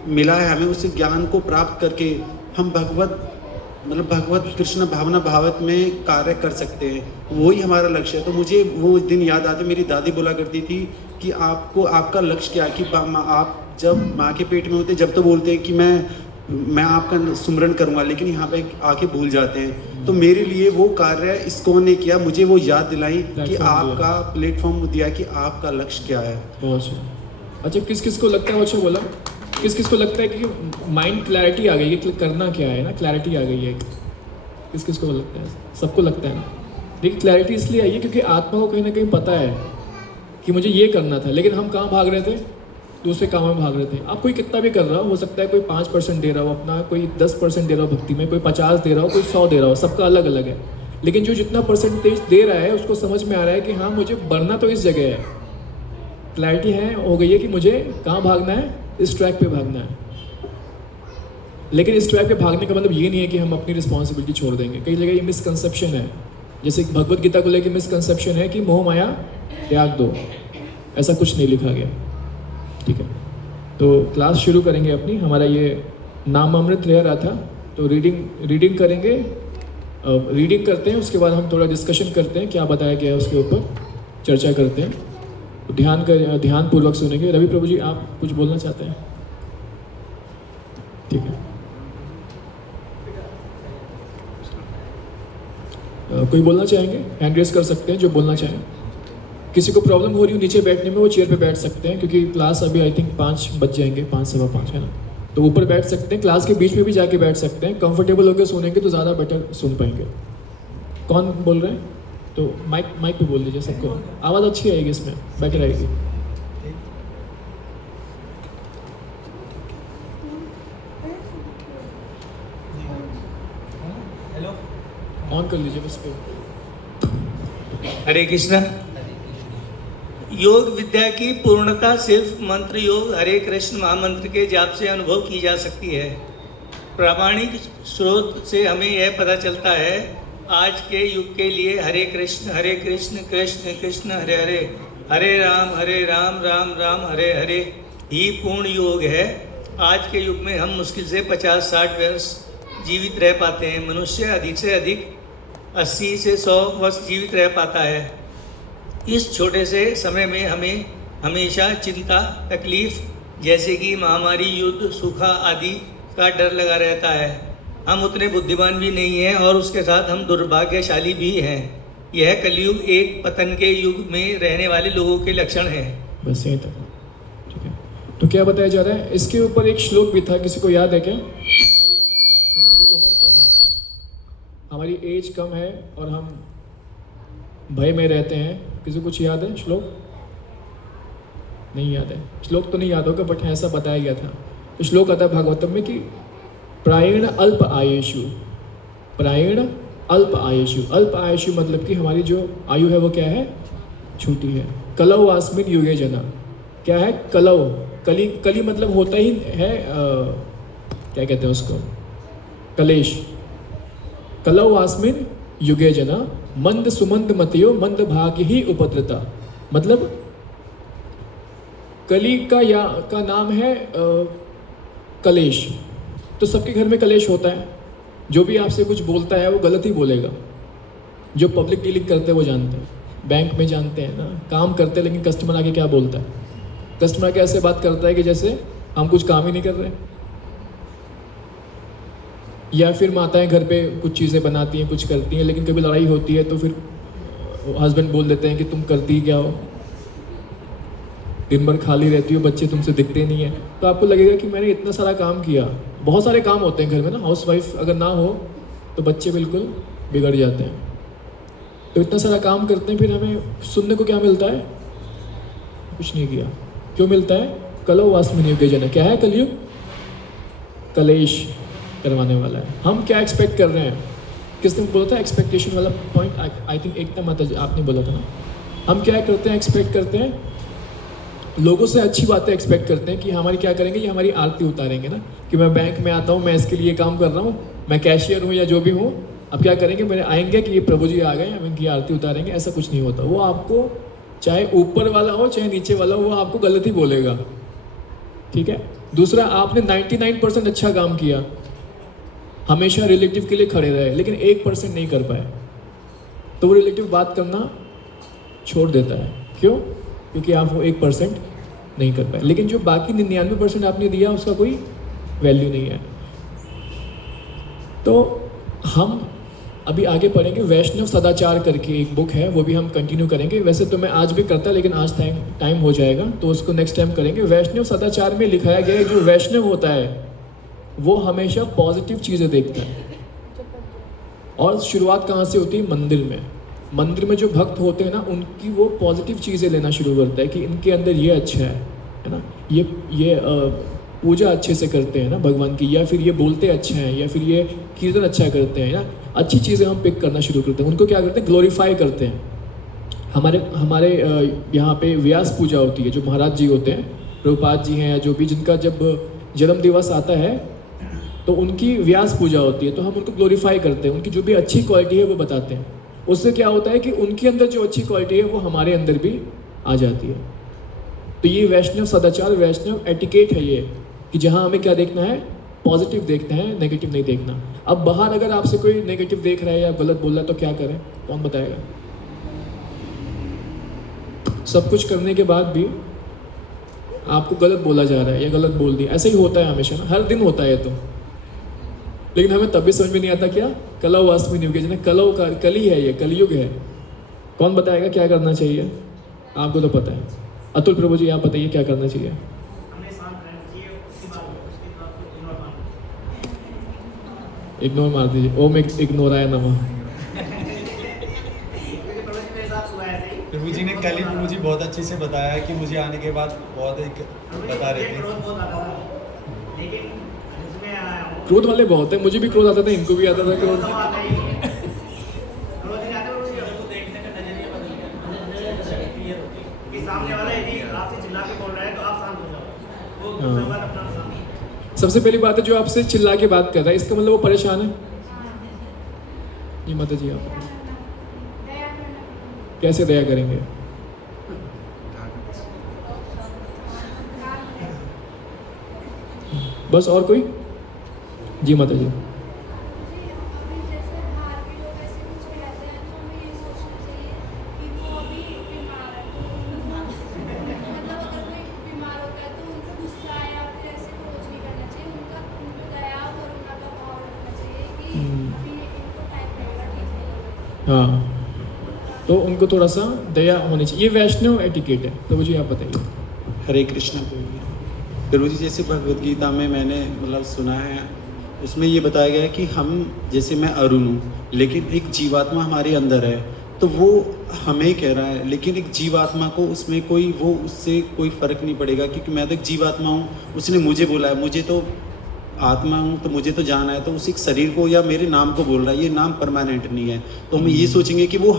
मिला है हमें, उस ज्ञान को प्राप्त करके हम भगवत कृष्ण भावना भावत में कार्य कर सकते हैं, वही हमारा लक्ष्य है। तो मुझे वो दिन याद आते, मेरी दादी बोला करती थी कि आपको आपका लक्ष्य क्या है, कि आप जब माँ के पेट में होते जब तो बोलते हैं कि मैं आपका सुमरन करूँगा, लेकिन यहाँ पे आके भूल जाते हैं। तो मेरे लिए वो कार्य इस्कॉन ने किया, मुझे वो याद दिलाई कि आपका प्लेटफॉर्म दिया कि आपका लक्ष्य क्या है। बहुत अच्छा, किस किस को लगता है, अच्छा बोला, किस किस को लगता है कि माइंड क्लैरिटी आ गई है कि करना क्या है ना, क्लैरिटी आ गई है, किस किस को लगता है? सबको लगता है ना। देखिए क्लैरिटी इसलिए आई है क्योंकि आत्मा को कहीं ना कहीं पता है कि मुझे ये करना था, लेकिन हम कहाँ भाग रहे थे, दूसरे काम में भाग रहे थे। आप कोई कितना भी कर रहा हो सकता है कोई 5% दे रहा हो अपना, कोई 10% दे रहा हो भक्ति में, कोई 50 दे रहा हो, कोई 100 दे रहा हो, सबका अलग अलग है। लेकिन जो जितना परसेंटेज दे रहा है उसको समझ में आ रहा है कि हाँ मुझे बढ़ना तो इस जगह है, क्लैरिटी है, हो गई है कि मुझे कहाँ भागना है, इस ट्रैक पे भागना है। लेकिन इस ट्रैक पे भागने का मतलब ये नहीं है कि हम अपनी रिस्पॉन्सिबिलिटी छोड़ देंगे। कई जगह ये मिसकंसेप्शन है, जैसे भगवत गीता को लेकर मिसकंसेप्शन है कि मोह माया त्याग दो, ऐसा कुछ नहीं लिखा गया। ठीक है, तो क्लास शुरू करेंगे अपनी। हमारा ये नाम अमृत रह रहा था, तो रीडिंग करेंगे, रीडिंग करते हैं, उसके बाद हम थोड़ा डिस्कशन करते हैं, क्या बताया गया है उसके ऊपर चर्चा करते हैं। तो ध्यान पूर्वक सुनेंगे। रवि प्रभु जी आप कुछ बोलना चाहते हैं? ठीक है, कोई बोलना चाहेंगे? हैंड रेस कर सकते हैं जो बोलना चाहें। किसी को प्रॉब्लम हो रही हो नीचे बैठने में, वो चेयर पे बैठ सकते हैं, क्योंकि क्लास अभी आई थिंक 5 बज जाएंगे, 5 सवा 5 है ना, तो ऊपर बैठ सकते हैं, क्लास के बीच में भी जाके बैठ सकते हैं। कंफर्टेबल होकर सुनेंगे तो ज़्यादा बेटर सुन पाएंगे। कौन बोल रहे हैं? तो माइक पे बोल दीजिए, सबको आवाज़ अच्छी आएगी, इसमें बेटर आएगी। ऑन कर लीजिए बस पे। हरे कृष्णा। योग विद्या की पूर्णता सिर्फ मंत्र योग हरे कृष्ण महामंत्र के जाप से अनुभव की जा सकती है। प्रामाणिक स्रोत से हमें यह पता चलता है आज के युग के लिए हरे कृष्ण कृष्ण कृष्ण हरे हरे, हरे राम राम राम हरे हरे ही पूर्ण योग है। आज के युग में हम मुश्किल से 50-60 वर्ष जीवित रह पाते हैं। मनुष्य अधिक से अधिक 80 से 100 वर्ष जीवित रह पाता है। इस छोटे से समय में हमें हमेशा चिंता, तकलीफ जैसे कि महामारी, युद्ध, सूखा आदि का डर लगा रहता है। हम उतने बुद्धिमान भी नहीं हैं और उसके साथ हम दुर्भाग्यशाली भी हैं। यह कलयुग एक पतन के युग में रहने वाले लोगों के लक्षण हैं। बस यहीं तक, ठीक है। तो क्या बताया जा रहा है? इसके ऊपर एक श्लोक भी था, किसी को याद है क्या? हमारी उम्र कम है, हमारी एज कम है और हम भय में रहते हैं। किसी को कुछ याद है श्लोक? नहीं याद है, श्लोक तो नहीं याद होगा, बट ऐसा बताया गया था। तो श्लोक आता है भागवतम में कि प्रायण अल्प आयुषु, प्रायण अल्प आयुषु। अल्प आयुषु मतलब कि हमारी जो आयु है वो क्या है? छोटी है। कलौ आस्मिन युगे जना, क्या है? कलौ, कली मतलब होता ही है क्या कहते हैं उसको? कलेश। कलौ आस्मिन युगे जना मंद सुमंद मतियो मंद भाग्य ही उपद्रता। मतलब कली का नाम है कलेश। तो सबके घर में कलेश होता है, जो भी आपसे कुछ बोलता है वो गलत ही बोलेगा। जो पब्लिक डीलिंग करते हैं वो जानते हैं, बैंक में जानते हैं ना, काम करते हैं, लेकिन कस्टमर आके क्या बोलता है, कस्टमर कैसे बात करता है कि जैसे हम कुछ काम ही नहीं कर रहे। या फिर माताएं घर पे कुछ चीज़ें बनाती हैं, कुछ करती हैं, लेकिन कभी लड़ाई होती है तो फिर हस्बैंड बोल देते हैं कि तुम करती क्या हो, दिन भर खाली रहती हो, बच्चे तुमसे दिखते नहीं है। तो आपको लगेगा कि मैंने इतना सारा काम किया। बहुत सारे काम होते हैं घर में ना, हाउस वाइफ अगर ना हो तो बच्चे बिल्कुल बिगड़ जाते हैं। तो इतना सारा काम करते हैं, फिर हमें सुनने को क्या मिलता है? कुछ नहीं किया। क्यों मिलता है? कलो वास्मिनी के जन। क्या है कलयुग? कलेश करवाने वाला है। हम क्या एक्सपेक्ट कर रहे हैं? किसने बोला था एक्सपेक्टेशन वाला पॉइंट? आई थिंक एकता माता जी आपने बोला था ना। हम क्या करते हैं? एक्सपेक्ट करते हैं, लोगों से अच्छी बातें एक्सपेक्ट करते हैं कि हमारी क्या करेंगे, ये हमारी आरती उतारेंगे ना, कि मैं बैंक में आता हूँ, मैं इसके लिए काम कर रहा हूँ, मैं कैशियर हूँ या जो भी हूँ, अब क्या करेंगे, मेरे आएंगे कि ये प्रभु जी आ गए, हम इनकी आरती उतारेंगे। ऐसा कुछ नहीं होता। वो आपको चाहे ऊपर वाला हो चाहे नीचे वाला हो, वो आपको गलत ही बोलेगा। ठीक है। दूसरा, आपने 99% अच्छा काम किया, हमेशा रिलेटिव के लिए खड़े रहे, लेकिन 1% नहीं कर पाए, तो वो रिलेटिव बात करना छोड़ देता है। क्यों? क्योंकि आप वो 1% नहीं कर पाए। लेकिन जो बाकी 99% आपने दिया उसका कोई वैल्यू नहीं है। तो हम अभी आगे पढ़ेंगे। वैष्णव सदाचार करके एक बुक है, वो भी हम कंटिन्यू करेंगे। वैसे तो मैं आज भी करता, लेकिन आज टाइम हो जाएगा तो उसको नेक्स्ट टाइम करेंगे। वैष्णव सदाचार में लिखाया गया है, जो वैष्णव होता है वो हमेशा पॉजिटिव चीज़ें देखता है। और शुरुआत कहाँ से होती है? मंदिर में। मंदिर में जो भक्त होते हैं ना, उनकी वो पॉजिटिव चीज़ें लेना शुरू करता है कि इनके अंदर ये अच्छा है ना, ये पूजा अच्छे से करते हैं ना भगवान की, या फिर ये बोलते अच्छे हैं, या फिर ये कीर्तन अच्छा करते हैं ना। अच्छी चीज़ें हम पिक करना शुरू करते हैं, उनको क्या करते हैं? ग्लोरीफाई करते हैं। हमारे यहाँ पे व्यास पूजा होती है, जो महाराज जी होते हैं, प्रभुपाद जी हैं या जो भी, जिनका जब जन्म दिवस आता है तो उनकी व्यास पूजा होती है, तो हम उनको ग्लोरीफाई करते हैं, उनकी जो भी अच्छी क्वालिटी है वो बताते हैं। उससे क्या होता है कि उनके अंदर जो अच्छी क्वालिटी है वो हमारे अंदर भी आ जाती है। तो ये वैष्णव सदाचार, वैष्णव एटिकेट है ये, कि जहाँ हमें क्या देखना है? पॉजिटिव देखना है, नेगेटिव नहीं देखना। अब बाहर अगर आपसे कोई नेगेटिव देख रहा है या गलत बोल रहा है तो क्या करें? कौन बताएगा? सब कुछ करने के बाद भी आपको गलत बोला जा रहा है या गलत बोल दिया, ऐसा ही होता है हमेशा ना, हर दिन होता है तो। लेकिन हमें तब भी समझ में नहीं आता क्या? कलौ वास्मिनी युगे जन। कलौ का कली है, ये कलयुग है। कौन बताएगा क्या करना चाहिए? आपको तो पता है। अतुल प्रभु जी आप बताइए क्या करना चाहिए? इग्नोर मार दीजिए। ओम इग्नोराय नमः। प्रभु जी ने कल ही प्रभु जी बहुत अच्छे से बताया कि मुझे आने के बाद बहुत एक बता रहे थे। क्रोध वाले बहुत है, मुझे भी क्रोध आता था, इनको भी आता था क्रोध। सबसे पहली बात है, जो आपसे चिल्ला के बात कर रहा है, इसका मतलब वो परेशान है। जी माता जी आप कैसे दया करेंगे? बस और कोई? जी माता जी। हाँ, तो उनको थोड़ा सा दया होनी चाहिए। ये वैष्णव एटिकेट है। प्रभु जी आप बताइए। हरे कृष्ण प्रभु जी। जैसे भगवद गीता में मैंने मतलब सुना है, उसमें ये बताया गया है कि हम, जैसे मैं अरुण हूँ, लेकिन एक जीवात्मा हमारे अंदर है, तो वो हमें कह रहा है, लेकिन एक जीवात्मा को उसमें कोई वो उससे कोई फ़र्क नहीं पड़ेगा, क्योंकि मैं तो एक जीवात्मा हूँ। उसने मुझे बोला है, मुझे तो आत्मा हूँ, तो मुझे तो जाना है, तो उस एक शरीर को या मेरे नाम को बोल रहा है। ये नाम परमानेंट नहीं है, तो हम ये सोचेंगे कि वो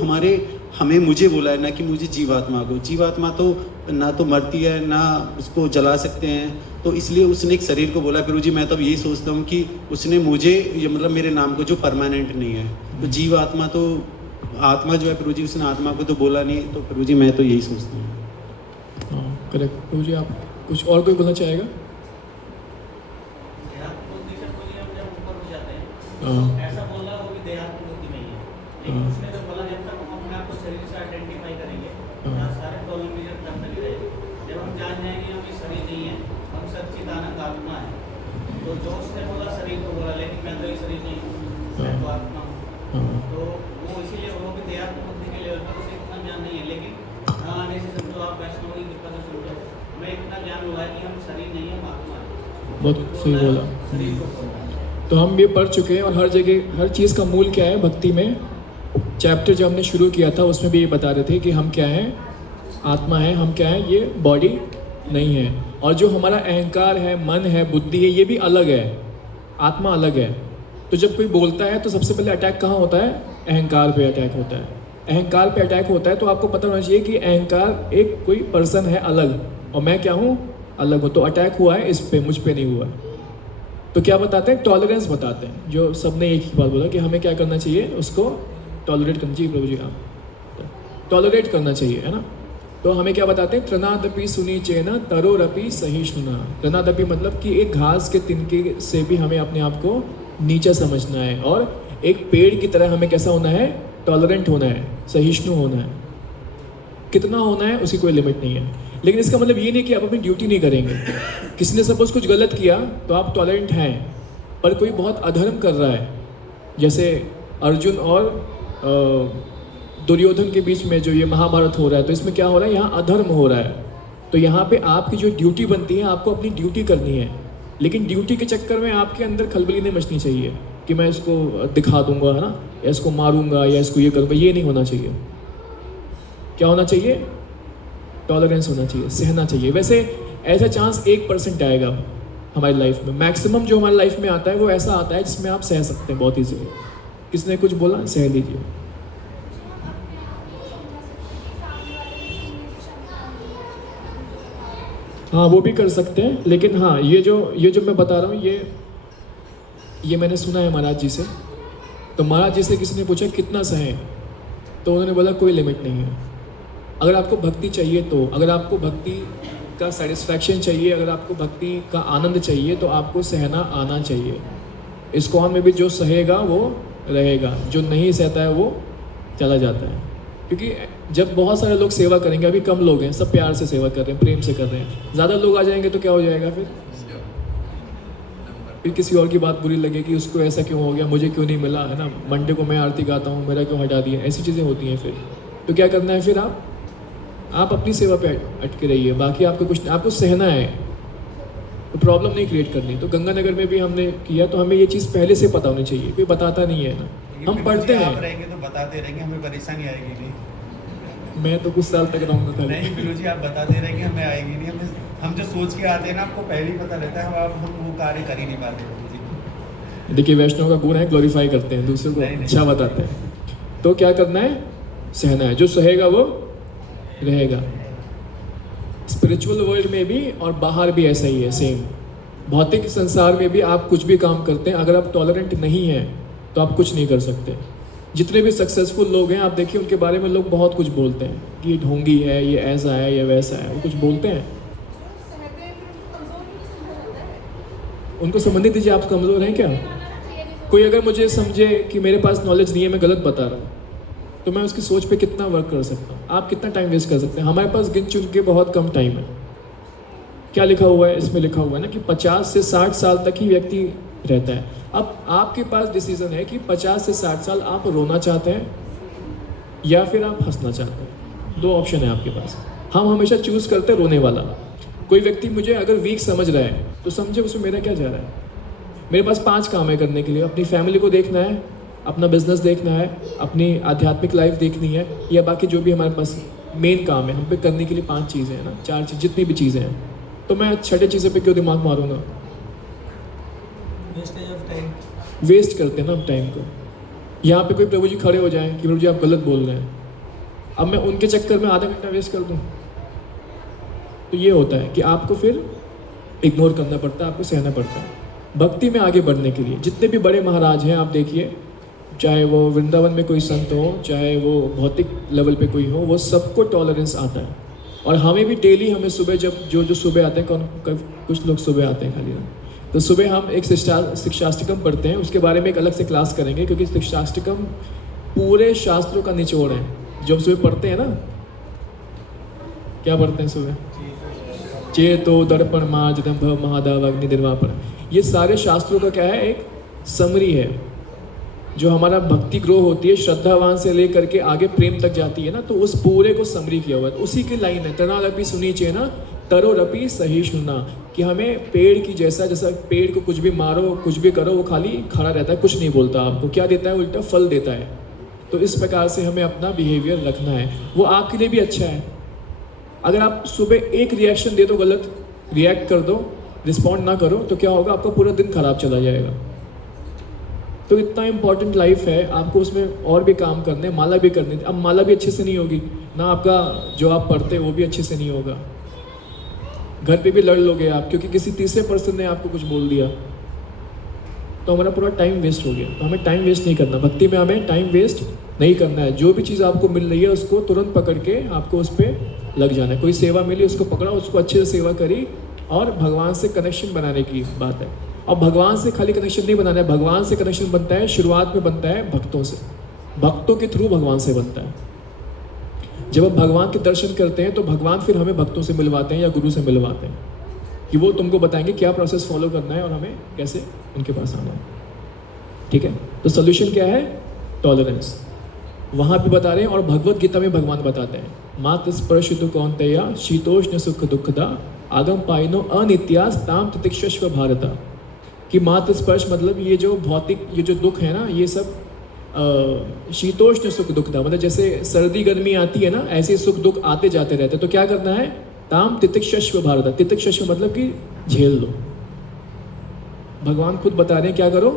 हमें मुझे बोला है, ना कि मुझे जीवात्मा को। जीवात्मा तो ना तो मरती है, ना उसको जला सकते हैं, तो इसलिए उसने एक शरीर को बोला है। प्रभु जी मैं तो यही सोचता हूँ कि उसने मुझे, ये मतलब मेरे नाम को, जो परमानेंट नहीं है, तो जीवात्मा तो आत्मा जो है प्रभु जी, उसने आत्मा को तो बोला नहीं, तो प्रभु जी मैं तो यही सोचता हूँ। हाँ करेक्ट। प्रभु जी आप कुछ और कोई बोलना चाहेगा? ऐसा बोलना वो भी देहात्म बुद्धि नहीं है, लेकिन उसने तो बोला जब तक हम अपने आप को शरीर से आइडेंटिफाई करेंगे सारे प्रॉब्लम मेजर तब तक ही रहेगी। जब हम जान जाएंगे हम ये शरीर नहीं है, हम सच्चिदानंद आत्मा है, तो जो उसने बोला शरीर को बोला, लेकिन मैं तो ये शरीर नहीं हूँ, मैं तो आत्मा हूँ। तो वो इसीलिए वो भी देहात्म बुद्धि के लेवल पर उसे इतना ज्ञान नहीं है। लेकिन यहाँ आने से समझो आप वैष्णव की कृपा से समझो, हमें इतना ज्ञान हुआ है कि हम शरीर नहीं है, हम आत्मा है। बहुत सही बोला। शरीर को बोलना है। तो हम ये पढ़ चुके हैं और हर जगह हर चीज़ का मूल क्या है भक्ति में। चैप्टर जो हमने शुरू किया था उसमें भी ये बता रहे थे कि हम क्या हैं, आत्मा है, हम क्या है, ये बॉडी नहीं है। और जो हमारा अहंकार है, मन है, बुद्धि है, ये भी अलग है, आत्मा अलग है। तो जब कोई बोलता है तो सबसे पहले अटैक कहाँ होता है, अहंकार पे अटैक होता है। अहंकार पे अटैक होता है तो आपको पता होना चाहिए कि अहंकार एक कोई पर्सन है अलग और मैं क्या हूँ, अलग हूँ। तो अटैक हुआ है इस पे, मुझ पे नहीं हुआ है। तो क्या बताते हैं, टॉलरेंस बताते हैं। जो सबने एक ही बात बोला कि हमें क्या करना चाहिए, उसको टॉलरेट करना चाहिए। प्रभु जी आप टॉलरेट करना चाहिए, है ना। तो हमें क्या बताते हैं, त्रनादपि सुनी चेना तरोरपि सहिष्णुना। त्रनादपि मतलब कि एक घास के तिनके से भी हमें अपने आप को नीचा समझना है, और एक पेड़ की तरह हमें कैसा होना है, टॉलरेंट होना है, सहिष्णु होना है। कितना होना है उसकी कोई लिमिट नहीं है। लेकिन इसका मतलब ये नहीं कि आप अपनी ड्यूटी नहीं करेंगे। किसी ने सपोज कुछ गलत किया तो आप टॉलरेंट हैं, पर कोई बहुत अधर्म कर रहा है, जैसे अर्जुन और दुर्योधन के बीच में जो ये महाभारत हो रहा है, तो इसमें क्या हो रहा है, यहाँ अधर्म हो रहा है। तो यहाँ पे आपकी जो ड्यूटी बनती है, आपको अपनी ड्यूटी करनी है। लेकिन ड्यूटी के चक्कर में आपके अंदर खलबली नहीं मचनी चाहिए कि मैं इसको दिखा दूंगा, है ना, या इसको मारूंगा, या इसको ये करूँगा। ये नहीं होना चाहिए। क्या होना चाहिए, टॉलरेंस होना चाहिए, सहना चाहिए। वैसे ऐसा चांस 1% आएगा हमारी लाइफ में। मैक्सिमम जो हमारी लाइफ में आता है वो ऐसा आता है जिसमें आप सह सकते हैं बहुत ईजीली। किसने कुछ बोला, सह लीजिए। हाँ वो भी कर सकते हैं, लेकिन हाँ ये जो मैं बता रहा हूँ ये मैंने सुना है महाराज जी से। तो महाराज जी से किसी ने पूछा कितना सहें, तो उन्होंने बोला कोई लिमिट नहीं है। अगर आपको भक्ति चाहिए तो, अगर आपको भक्ति का सेटिस्फैक्शन चाहिए, अगर आपको भक्ति का आनंद चाहिए, तो आपको सहना आना चाहिए। इस्कॉन में भी जो सहेगा वो रहेगा, जो नहीं सहता है वो चला जाता है। क्योंकि जब बहुत सारे लोग सेवा करेंगे, अभी कम लोग हैं, सब प्यार से सेवा कर रहे हैं, प्रेम से कर रहे हैं। ज़्यादा लोग आ जाएंगे तो क्या हो जाएगा, फिर किसी और की बात बुरी लगेगी, उसको ऐसा क्यों हो गया, मुझे क्यों नहीं मिला, है ना, मंडे को मैं आरती गाता हूँ, मेरा क्यों हटा दिया, ऐसी चीज़ें होती हैं। फिर तो क्या करना है, फिर आप अपनी सेवा पे अटके रहिए, बाकी आपको कुछ, आपको सहना है, तो प्रॉब्लम नहीं क्रिएट करनी। तो गंगानगर में भी हमने किया, तो हमें ये चीज़ पहले से पता होनी चाहिए, कोई बताता नहीं है ना, हम पढ़ते हैं। आप रहेंगे तो बताते रहेंगे, हमें परेशानी आएगी नहीं। मैं तो कुछ साल तक रहूँगा खाली। नहीं बिलू जी, आप बताते रहेंगे, हमें आएगी नहीं। हम जो सोच के आते हैं ना, आपको पहले ही पता रहता है, हम वो कार्य कर ही नहीं पाते। देखिए वैष्णव का गुण है, ग्लोरीफाई करते हैं, दूसरों को अच्छा बताते हैं। तो क्या करना है, सहना है। जो सहेगा वो रहेगा। स्पिरिचुअल वर्ल्ड में भी और बाहर भी ऐसा ही है, सेम। भौतिक संसार में भी आप कुछ भी काम करते हैं, अगर आप टॉलरेंट नहीं हैं तो आप कुछ नहीं कर सकते। जितने भी सक्सेसफुल लोग हैं, आप देखिए उनके बारे में लोग बहुत कुछ बोलते हैं कि ये ढोंगी है, ये ऐसा है, ये वैसा है, वो कुछ बोलते हैं। उनको समझने दीजिए, आप कमज़ोर हैं क्या। कोई अगर मुझे समझे कि मेरे पास नॉलेज नहीं है, मैं गलत बता रहा हूँ, तो मैं उसकी सोच पे कितना वर्क कर सकता हूँ। आप कितना टाइम वेस्ट कर सकते हैं। हमारे पास गिन चुन के बहुत कम टाइम है। क्या लिखा हुआ है इसमें, लिखा हुआ है ना कि 50 से 60 साल तक ही व्यक्ति रहता है। अब आपके पास डिसीजन है कि 50 से 60 साल आप रोना चाहते हैं या फिर आप हंसना चाहते हैं। दो ऑप्शन है आपके पास। हम हमेशा चूज़ करते हैं रोने वाला। कोई व्यक्ति मुझे अगर वीक समझ रहा है तो समझे उसमें मेरा क्या जा रहा है। मेरे पास 5 काम है करने के लिए। अपनी फैमिली को देखना है, अपना बिजनेस देखना है, अपनी आध्यात्मिक लाइफ देखनी है, या बाकी जो भी हमारे पास मेन काम है हम पे करने के लिए 5 चीज़ें हैं ना, 4 चीज़, जितनी भी चीज़ें हैं। तो मैं छठे चीज़ें पे क्यों दिमाग मारूंगा। वेस्ट करते हैं ना हम टाइम को। यहाँ पे कोई प्रभु जी खड़े हो जाएं कि प्रभु जी आप गलत बोल रहे हैं, अब मैं उनके चक्कर में आधा घंटा वेस्ट कर दूँ, तो ये होता है कि आपको फिर इग्नोर करना पड़ता है, आपको सहना पड़ता है। भक्ति में आगे बढ़ने के लिए जितने भी बड़े महाराज हैं आप देखिए, चाहे वो वृंदावन में कोई संत हो, चाहे वो भौतिक लेवल पे कोई हो, वो सबको टॉलरेंस आता है। और हमें भी डेली, हमें सुबह जब जो सुबह आते हैं, कुछ लोग सुबह आते हैं खाली ना, तो सुबह हम एक शिक्षाष्टकम पढ़ते हैं, उसके बारे में एक अलग से क्लास करेंगे, क्योंकि शिक्षाष्टकम पूरे शास्त्रों का निचोड़ है। जो हम सुबह पढ़ते हैं ना, क्या पढ़ते हैं सुबह? चेतो दर्पण माजदंभ महादाव अग्नि निर्वापण, ये सारे शास्त्रों का क्या है, एक समरी है। जो हमारा भक्ति ग्रो होती है, श्रद्धावान से लेकर के आगे प्रेम तक जाती है ना, तो उस पूरे को समरी किया हुआ है। उसी की लाइन है, तनारपी सुनी चेना तरोरपी सहिष्णुना, कि हमें पेड़ की जैसा पेड़ को कुछ भी मारो, कुछ भी करो, वो खाली खड़ा रहता है, कुछ नहीं बोलता। आपको क्या देता है? उल्टा फल देता है। तो इस प्रकार से हमें अपना बिहेवियर रखना है, वो आपके लिए भी अच्छा है। अगर आप सुबह एक रिएक्शन दे दो, गलत रिएक्ट कर दो, रिस्पॉन्ड ना करो, तो क्या होगा? आपका पूरा दिन खराब चला जाएगा। तो इतना इम्पोर्टेंट लाइफ है, आपको उसमें और भी काम करने, माला भी करनी। अब माला भी अच्छे से नहीं होगी ना, आपका जो आप पढ़ते वो भी अच्छे से नहीं होगा, घर पे भी लड़ लोगे आप, क्योंकि किसी तीसरे पर्सन ने आपको कुछ बोल दिया, तो हमारा पूरा टाइम वेस्ट हो गया। तो हमें टाइम वेस्ट नहीं करना, भक्ति में हमें टाइम वेस्ट नहीं करना है। जो भी चीज़ आपको मिल रही है उसको तुरंत पकड़ के आपको उस पर लग जाना है। कोई सेवा मिली, उसको पकड़ा, उसको अच्छे से सेवा करी, और भगवान से कनेक्शन बनाने की बात है। और भगवान से खाली कनेक्शन नहीं बनाना है, भगवान से कनेक्शन बनता है, शुरुआत में बनता है भक्तों से, भक्तों के थ्रू भगवान से बनता है। जब हम भगवान के दर्शन करते हैं तो भगवान फिर हमें भक्तों से मिलवाते हैं या गुरु से मिलवाते हैं, कि वो तुमको बताएंगे क्या प्रोसेस फॉलो करना है और हमें कैसे उनके पास आना है। ठीक है, तो सोल्यूशन क्या है? टॉलरेंस। वहाँ भी बता रहे हैं, और भगवत गीता में भगवान बताते हैं, मात स्पर्श तु कौन्तेय शीतोष्ण सुख दुखदा आगम पाइनो अनित्यास ताम तितिक्षस्व भारता, कि मात स्पर्श मतलब ये जो भौतिक, ये जो दुख है ना, ये सब शीतोष्ण सुख दुखदा, मतलब जैसे सर्दी गर्मी आती है ना, ऐसे सुख दुख आते जाते रहते हैं। तो क्या करना है? ताम तितिक्षस्व भारता, तितिक्षस्व मतलब कि झेल लो। भगवान खुद बता रहे हैं क्या करो?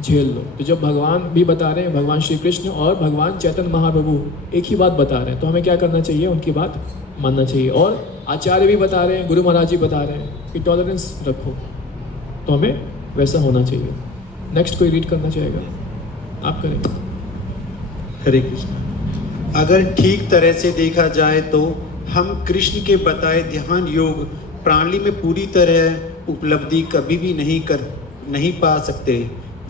झेल लो। तो जब भगवान भी बता रहे हैं, भगवान श्री कृष्ण और भगवान चैतन्य महाप्रभु एक ही बात बता रहे हैं, तो हमें क्या करना चाहिए? उनकी बात मानना चाहिए। और आचार्य भी बता रहे हैं, गुरु महाराज जी बता रहे हैं कि टॉलरेंस रखो, तो हमें वैसा होना चाहिए। नेक्स्ट कोई रीड करना चाहेगा? आप करें। हरे कृष्ण। अगर ठीक तरह से देखा जाए तो हम कृष्ण के बताए ध्यान योग प्रणाली में पूरी तरह उपलब्धि कभी भी नहीं पा सकते।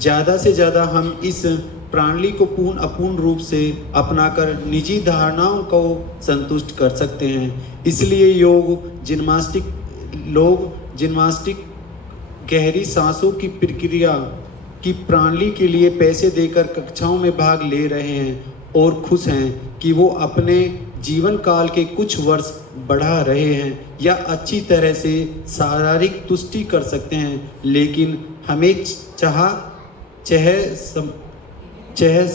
ज़्यादा से ज़्यादा हम इस प्रणाली को अपूर्ण रूप से अपनाकर निजी धारणाओं को संतुष्ट कर सकते हैं। इसलिए जिम्नास्टिक गहरी सांसों की प्रक्रिया की प्रणाली के लिए पैसे देकर कक्षाओं में भाग ले रहे हैं और खुश हैं कि वो अपने जीवन काल के कुछ वर्ष बढ़ा रहे हैं या अच्छी तरह से शारीरिक तुष्टि कर सकते हैं। लेकिन हमें यह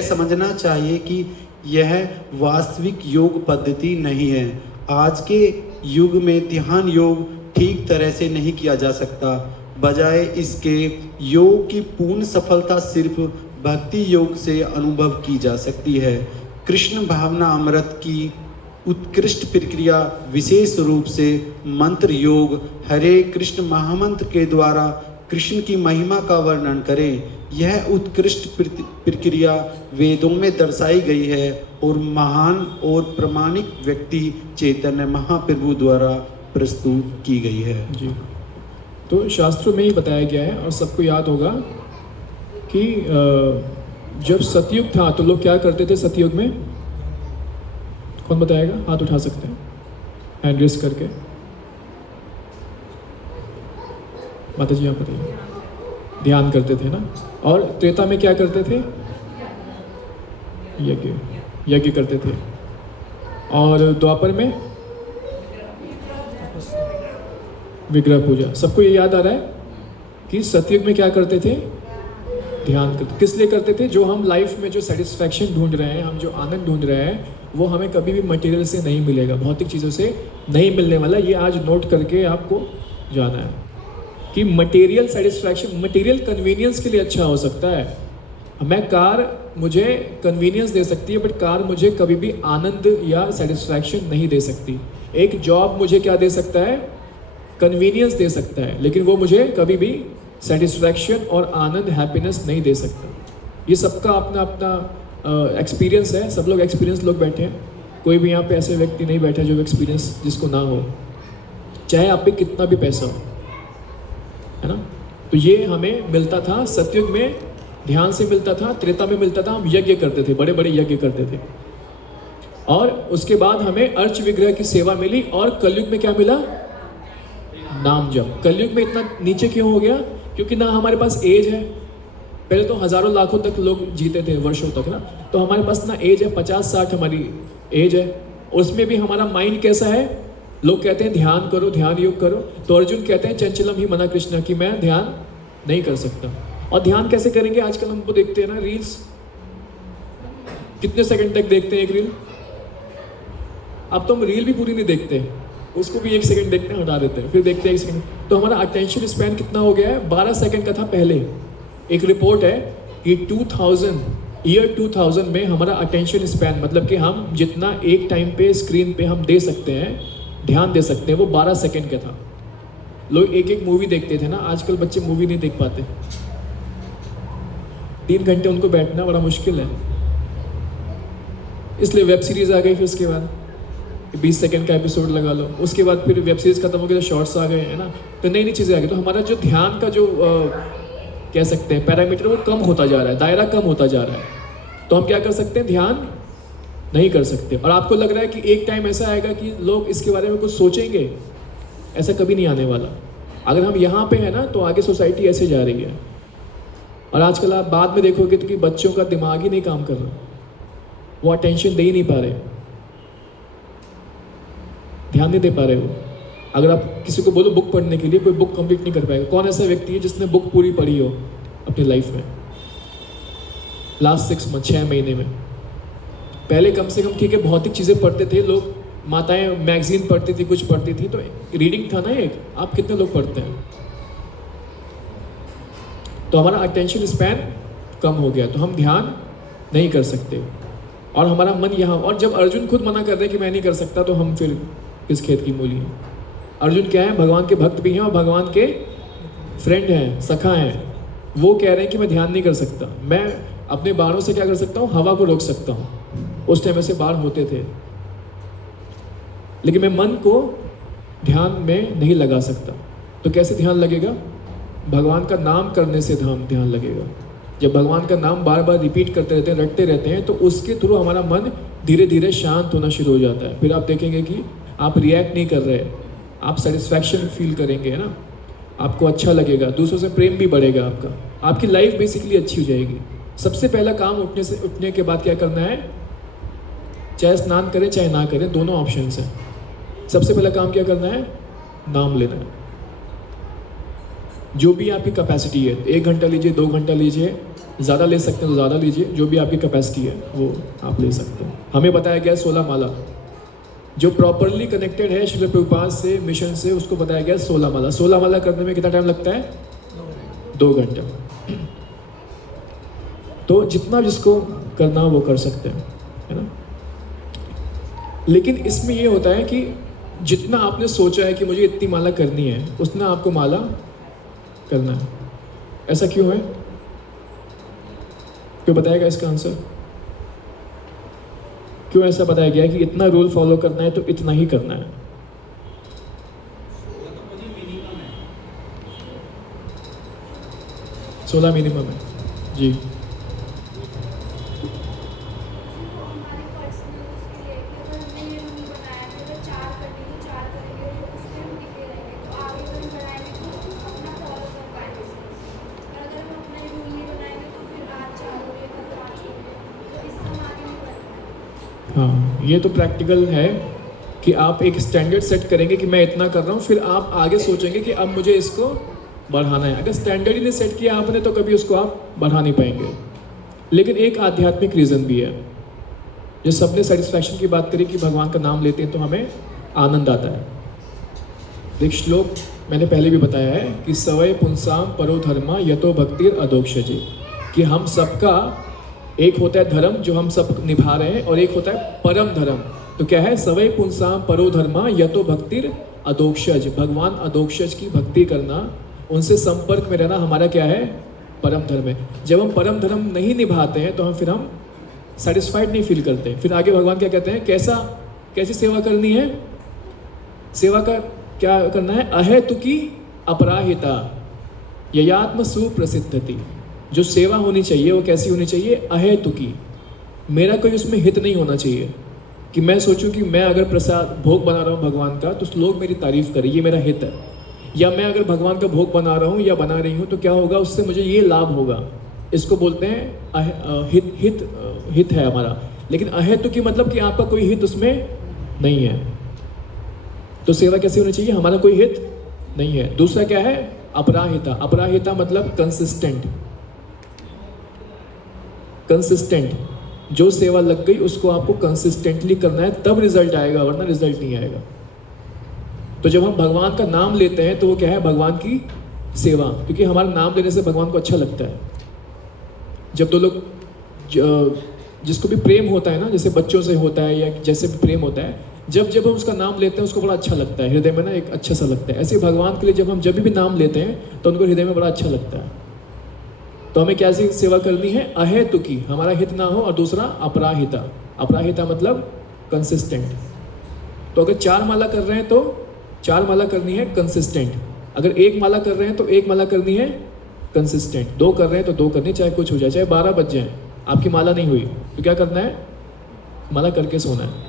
समझना चाहिए कि यह वास्तविक योग पद्धति नहीं है। आज के युग में ध्यान योग ठीक तरह से नहीं किया जा सकता। बजाय इसके योग की पूर्ण सफलता सिर्फ भक्ति योग से अनुभव की जा सकती है। कृष्ण भावना अमृत की उत्कृष्ट प्रक्रिया विशेष रूप से मंत्र योग हरे कृष्ण महामंत्र के द्वारा कृष्ण की महिमा का वर्णन करें। यह उत्कृष्ट प्रक्रिया वेदों में दर्शाई गई है और महान और प्रामाणिक व्यक्ति चैतन्य महाप्रभु द्वारा प्रस्तुत की गई है। जी, तो शास्त्रों में ही बताया गया है, और सबको याद होगा कि जब सतयुग था तो लोग क्या करते थे सतयुग में? कौन बताएगा? हाथ उठा सकते हैं, हैंड रेस करके। माता जी आप बताइए। ध्यान करते थे ना। और त्रेता में क्या करते थे? यज्ञ करते थे। और द्वापर में विग्रह पूजा। सबको ये याद आ रहा है कि सतयुग में क्या करते थे? ध्यान करते। किस लिए करते थे? जो हम लाइफ में जो सेटिस्फैक्शन ढूंढ रहे हैं, हम जो आनंद ढूंढ रहे हैं, वो हमें कभी भी मटेरियल से नहीं मिलेगा, भौतिक चीज़ों से नहीं मिलने वाला। ये आज नोट करके आपको जाना है कि मटेरियल सेटिस्फैक्शन, मटेरियल कन्वीनियंस के लिए अच्छा हो सकता है। मैं कार मुझे कन्वीनियंस दे सकती है, बट कार मुझे कभी भी आनंद या सेटिस्फैक्शन नहीं दे सकती। एक जॉब मुझे क्या दे सकता है? कन्वीनियंस दे सकता है, लेकिन वो मुझे कभी भी सेटिस्फैक्शन और आनंद, हैप्पीनेस नहीं दे सकता। ये सबका अपना अपना एक्सपीरियंस है। सब लोग एक्सपीरियंस लोग बैठे हैं, कोई भी यहाँ पे ऐसे व्यक्ति नहीं बैठा जो एक्सपीरियंस जिसको ना हो, चाहे आप पे कितना भी पैसा हो। है ना। तो ये हमें मिलता था सतयुग में, ध्यान से मिलता था, त्रेता में मिलता था, हम यज्ञ करते थे, बड़े बड़े यज्ञ करते थे। और उसके बाद हमें अर्च विग्रह की सेवा मिली, और कलयुग में क्या मिला? नाम जप। कलयुग में इतना नीचे क्यों हो गया? क्योंकि ना हमारे पास एज है। पहले तो हजारों लाखों तक लोग जीते थे, वर्षों तक ना, तो हमारे पास ना एज है, 50-60 हमारी एज है। उसमें भी हमारा माइंड कैसा है? लोग कहते हैं ध्यान करो, ध्यान योग करो, तो अर्जुन कहते हैं चंचलम ही मना कृष्णा, कि मैं ध्यान नहीं कर सकता। और ध्यान कैसे करेंगे? आजकल हमको देखते हैं ना रील्स, कितने सेकंड तक देखते हैं एक रील? अब तो हम रील भी पूरी नहीं देखते, उसको भी 1 सेकंड देखते हैं, हटा देते हैं, फिर देखते हैं 1 सेकंड। तो हमारा अटेंशन स्पैन कितना हो गया है? 12 सेकंड का था पहले। एक रिपोर्ट है कि 2000 में हमारा अटेंशन स्पैन, मतलब कि हम जितना एक टाइम पे स्क्रीन पे हम दे सकते हैं, ध्यान दे सकते हैं, वो 12 सेकंड का था। लोग एक एक मूवी देखते थे ना, आजकल बच्चे मूवी नहीं देख पाते। 3 घंटे उनको बैठना बड़ा मुश्किल है, इसलिए वेब सीरीज आ गई। फिर उसके बाद 20 सेकंड का एपिसोड लगा लो, उसके बाद फिर वेब सीरीज खत्म हो गई तो शॉर्ट्स आ गए, है ना। तो नई नई चीज़ें आ गई, तो हमारा जो ध्यान का जो कह सकते हैं पैरामीटर, वो कम होता जा रहा है, दायरा कम होता जा रहा है। तो हम क्या कर सकते हैं? ध्यान नहीं कर सकते। और आपको लग रहा है कि एक टाइम ऐसा आएगा कि लोग इसके बारे में कुछ सोचेंगे? ऐसा कभी नहीं आने वाला। अगर हम यहाँ पे हैं ना, तो आगे सोसाइटी ऐसे जा रही है। और आजकल आप बाद में देखोगे तो कि बच्चों का दिमाग ही नहीं काम कर रहा, वो अटेंशन दे ही नहीं पा रहे, ध्यान नहीं दे पा रहे वो। अगर आप किसी को बोलो बुक पढ़ने के लिए, कोई बुक कंप्लीट नहीं कर पाएगा। कौन ऐसा व्यक्ति है जिसने बुक पूरी पढ़ी हो अपनी लाइफ में लास्ट 6 मंथ, 6 महीने में? पहले कम से कम ठीक है भौतिक चीज़ें पढ़ते थे लोग, माताएं मैगजीन पढ़ती थी, कुछ पढ़ती थी, तो रीडिंग था ना एक। आप कितने लोग पढ़ते हैं? तो हमारा अटेंशन स्पैन कम हो गया, तो हम ध्यान नहीं कर सकते। और हमारा मन यहाँ, और जब अर्जुन खुद मना कर रहे हैं कि मैं नहीं कर सकता, तो हम फिर किस खेत की मूली हैं? अर्जुन क्या है? भगवान के भक्त भी हैं और भगवान के फ्रेंड हैं, सखा हैं। वो कह रहे हैं कि मैं ध्यान नहीं कर सकता, मैं अपने बाणों से क्या कर सकता हूँ? हवा को रोक सकता हूँ। उस टाइम ऐसे बाण होते थे, लेकिन मैं मन को ध्यान में नहीं लगा सकता। तो कैसे ध्यान लगेगा? भगवान का नाम करने से ध्यान लगेगा। जब भगवान का नाम बार बार रिपीट करते रहते हैं, रटते रहते हैं, तो उसके थ्रू हमारा मन धीरे धीरे शांत होना शुरू हो जाता है। फिर आप देखेंगे कि आप रिएक्ट नहीं कर रहे, आप सेटिस्फैक्शन फील करेंगे, है ना। आपको अच्छा लगेगा, दूसरों से प्रेम भी बढ़ेगा आपका, आपकी लाइफ बेसिकली अच्छी हो जाएगी। सबसे पहला काम उठने के बाद क्या करना है? चाहे स्नान करें चाहे ना करें, दोनों ऑप्शन हैं। सबसे पहला काम क्या करना है? नाम लेना है। जो भी आपकी कैपेसिटी है, 1 घंटा लीजिए, 2 घंटा लीजिए, ज़्यादा ले सकते हैं तो ज़्यादा लीजिए, जो भी आपकी कैपेसिटी है वो आप ले सकते हैं। हमें बताया गया 16 माला, जो प्रॉपरली कनेक्टेड है श्रील प्रभुपाद से, मिशन से, उसको बताया गया 16 माला। 16 माला करने में कितना टाइम लगता है? 2 घंटा। तो जितना जिसको करना वो कर सकते हैं, है ना। लेकिन इसमें ये होता है कि जितना आपने सोचा है कि मुझे इतनी माला करनी है, उतना आपको माला करना है। ऐसा क्यों है? क्यों बताएगा इसका आंसर? क्यों ऐसा बताया गया है कि इतना रूल फॉलो करना है तो इतना ही करना है? सोलह मिनिमम है जी। हाँ, ये तो प्रैक्टिकल है कि आप एक स्टैंडर्ड सेट करेंगे कि मैं इतना कर रहा हूँ, फिर आप आगे सोचेंगे कि अब मुझे इसको बढ़ाना है। अगर स्टैंडर्ड ही नहीं सेट किया आपने तो कभी उसको आप बढ़ा नहीं पाएंगे। लेकिन एक आध्यात्मिक रीज़न भी है, जो सबने सेटिस्फैक्शन की बात करी कि भगवान का नाम लेते हैं तो हमें आनंद आता है। एक श्लोक मैंने पहले भी बताया है कि सवय पुंसाम परो धर्मा यतो भक्तिर अधोक्षजे, कि हम सबका एक होता है धर्म जो हम सब निभा रहे हैं, और एक होता है परम धर्म। तो क्या है? सवय पुंसाम परो धर्मा यतो भक्तिर अधोक्षज, भगवान अधोक्षज की भक्ति करना, उनसे संपर्क में रहना हमारा क्या है? परम धर्म है। जब हम परम धर्म नहीं निभाते हैं तो हम सेटिस्फाइड नहीं फील करते। फिर आगे भगवान क्या कहते हैं? कैसी सेवा करनी है? सेवा का क्या करना है? अहेतु की अपराहिता, ययात्म सुप्रसिद्धति, जो सेवा होनी चाहिए वो कैसी होनी चाहिए? अहेतुकी, मेरा कोई उसमें हित नहीं होना चाहिए कि मैं सोचूं कि मैं अगर प्रसाद भोग बना रहा हूँ भगवान का तो लोग मेरी तारीफ करें, ये मेरा हित है। या मैं अगर भगवान का भोग बना रहा हूँ या बना रही हूँ तो क्या होगा, उससे मुझे ये लाभ होगा, इसको बोलते हैं हित है हमारा। लेकिन अहेतुकी मतलब कि आपका कोई हित उसमें नहीं है। तो सेवा कैसी होनी चाहिए? हमारा कोई हित नहीं है। दूसरा क्या है? अपराहिता। अपराहिता मतलब कंसिस्टेंट। कंसिस्टेंट, जो सेवा लग गई उसको आपको कंसिस्टेंटली करना है, तब रिजल्ट आएगा, वरना रिजल्ट नहीं आएगा। तो जब हम भगवान का नाम लेते हैं तो वो क्या है? भगवान की सेवा, क्योंकि हमारा नाम लेने से भगवान को अच्छा लगता है। जब दो लोग जिसको भी प्रेम होता है ना, जैसे बच्चों से होता है या जैसे भी प्रेम होता है, जब हम उसका नाम लेते हैं उसको बड़ा अच्छा लगता है, हृदय में ना एक अच्छा सा लगता है। ऐसे ही भगवान के लिए जब हम भी नाम लेते हैं तो उनको हृदय में बड़ा अच्छा लगता है। तो हमें कैसी सेवा करनी है? अहेतुकी, हमारा हित ना हो, और दूसरा अपराहिता। अपराहिता मतलब कंसिस्टेंट। तो अगर 4 माला कर रहे हैं तो 4 माला करनी है कंसिस्टेंट। अगर 1 माला कर रहे हैं तो 1 माला करनी है कंसिस्टेंट। 2 कर रहे हैं तो 2 करनी, चाहे कुछ हो जाए, चाहे 12 बज जाए, आपकी माला नहीं हुई तो क्या करना है? माला करके सोना है।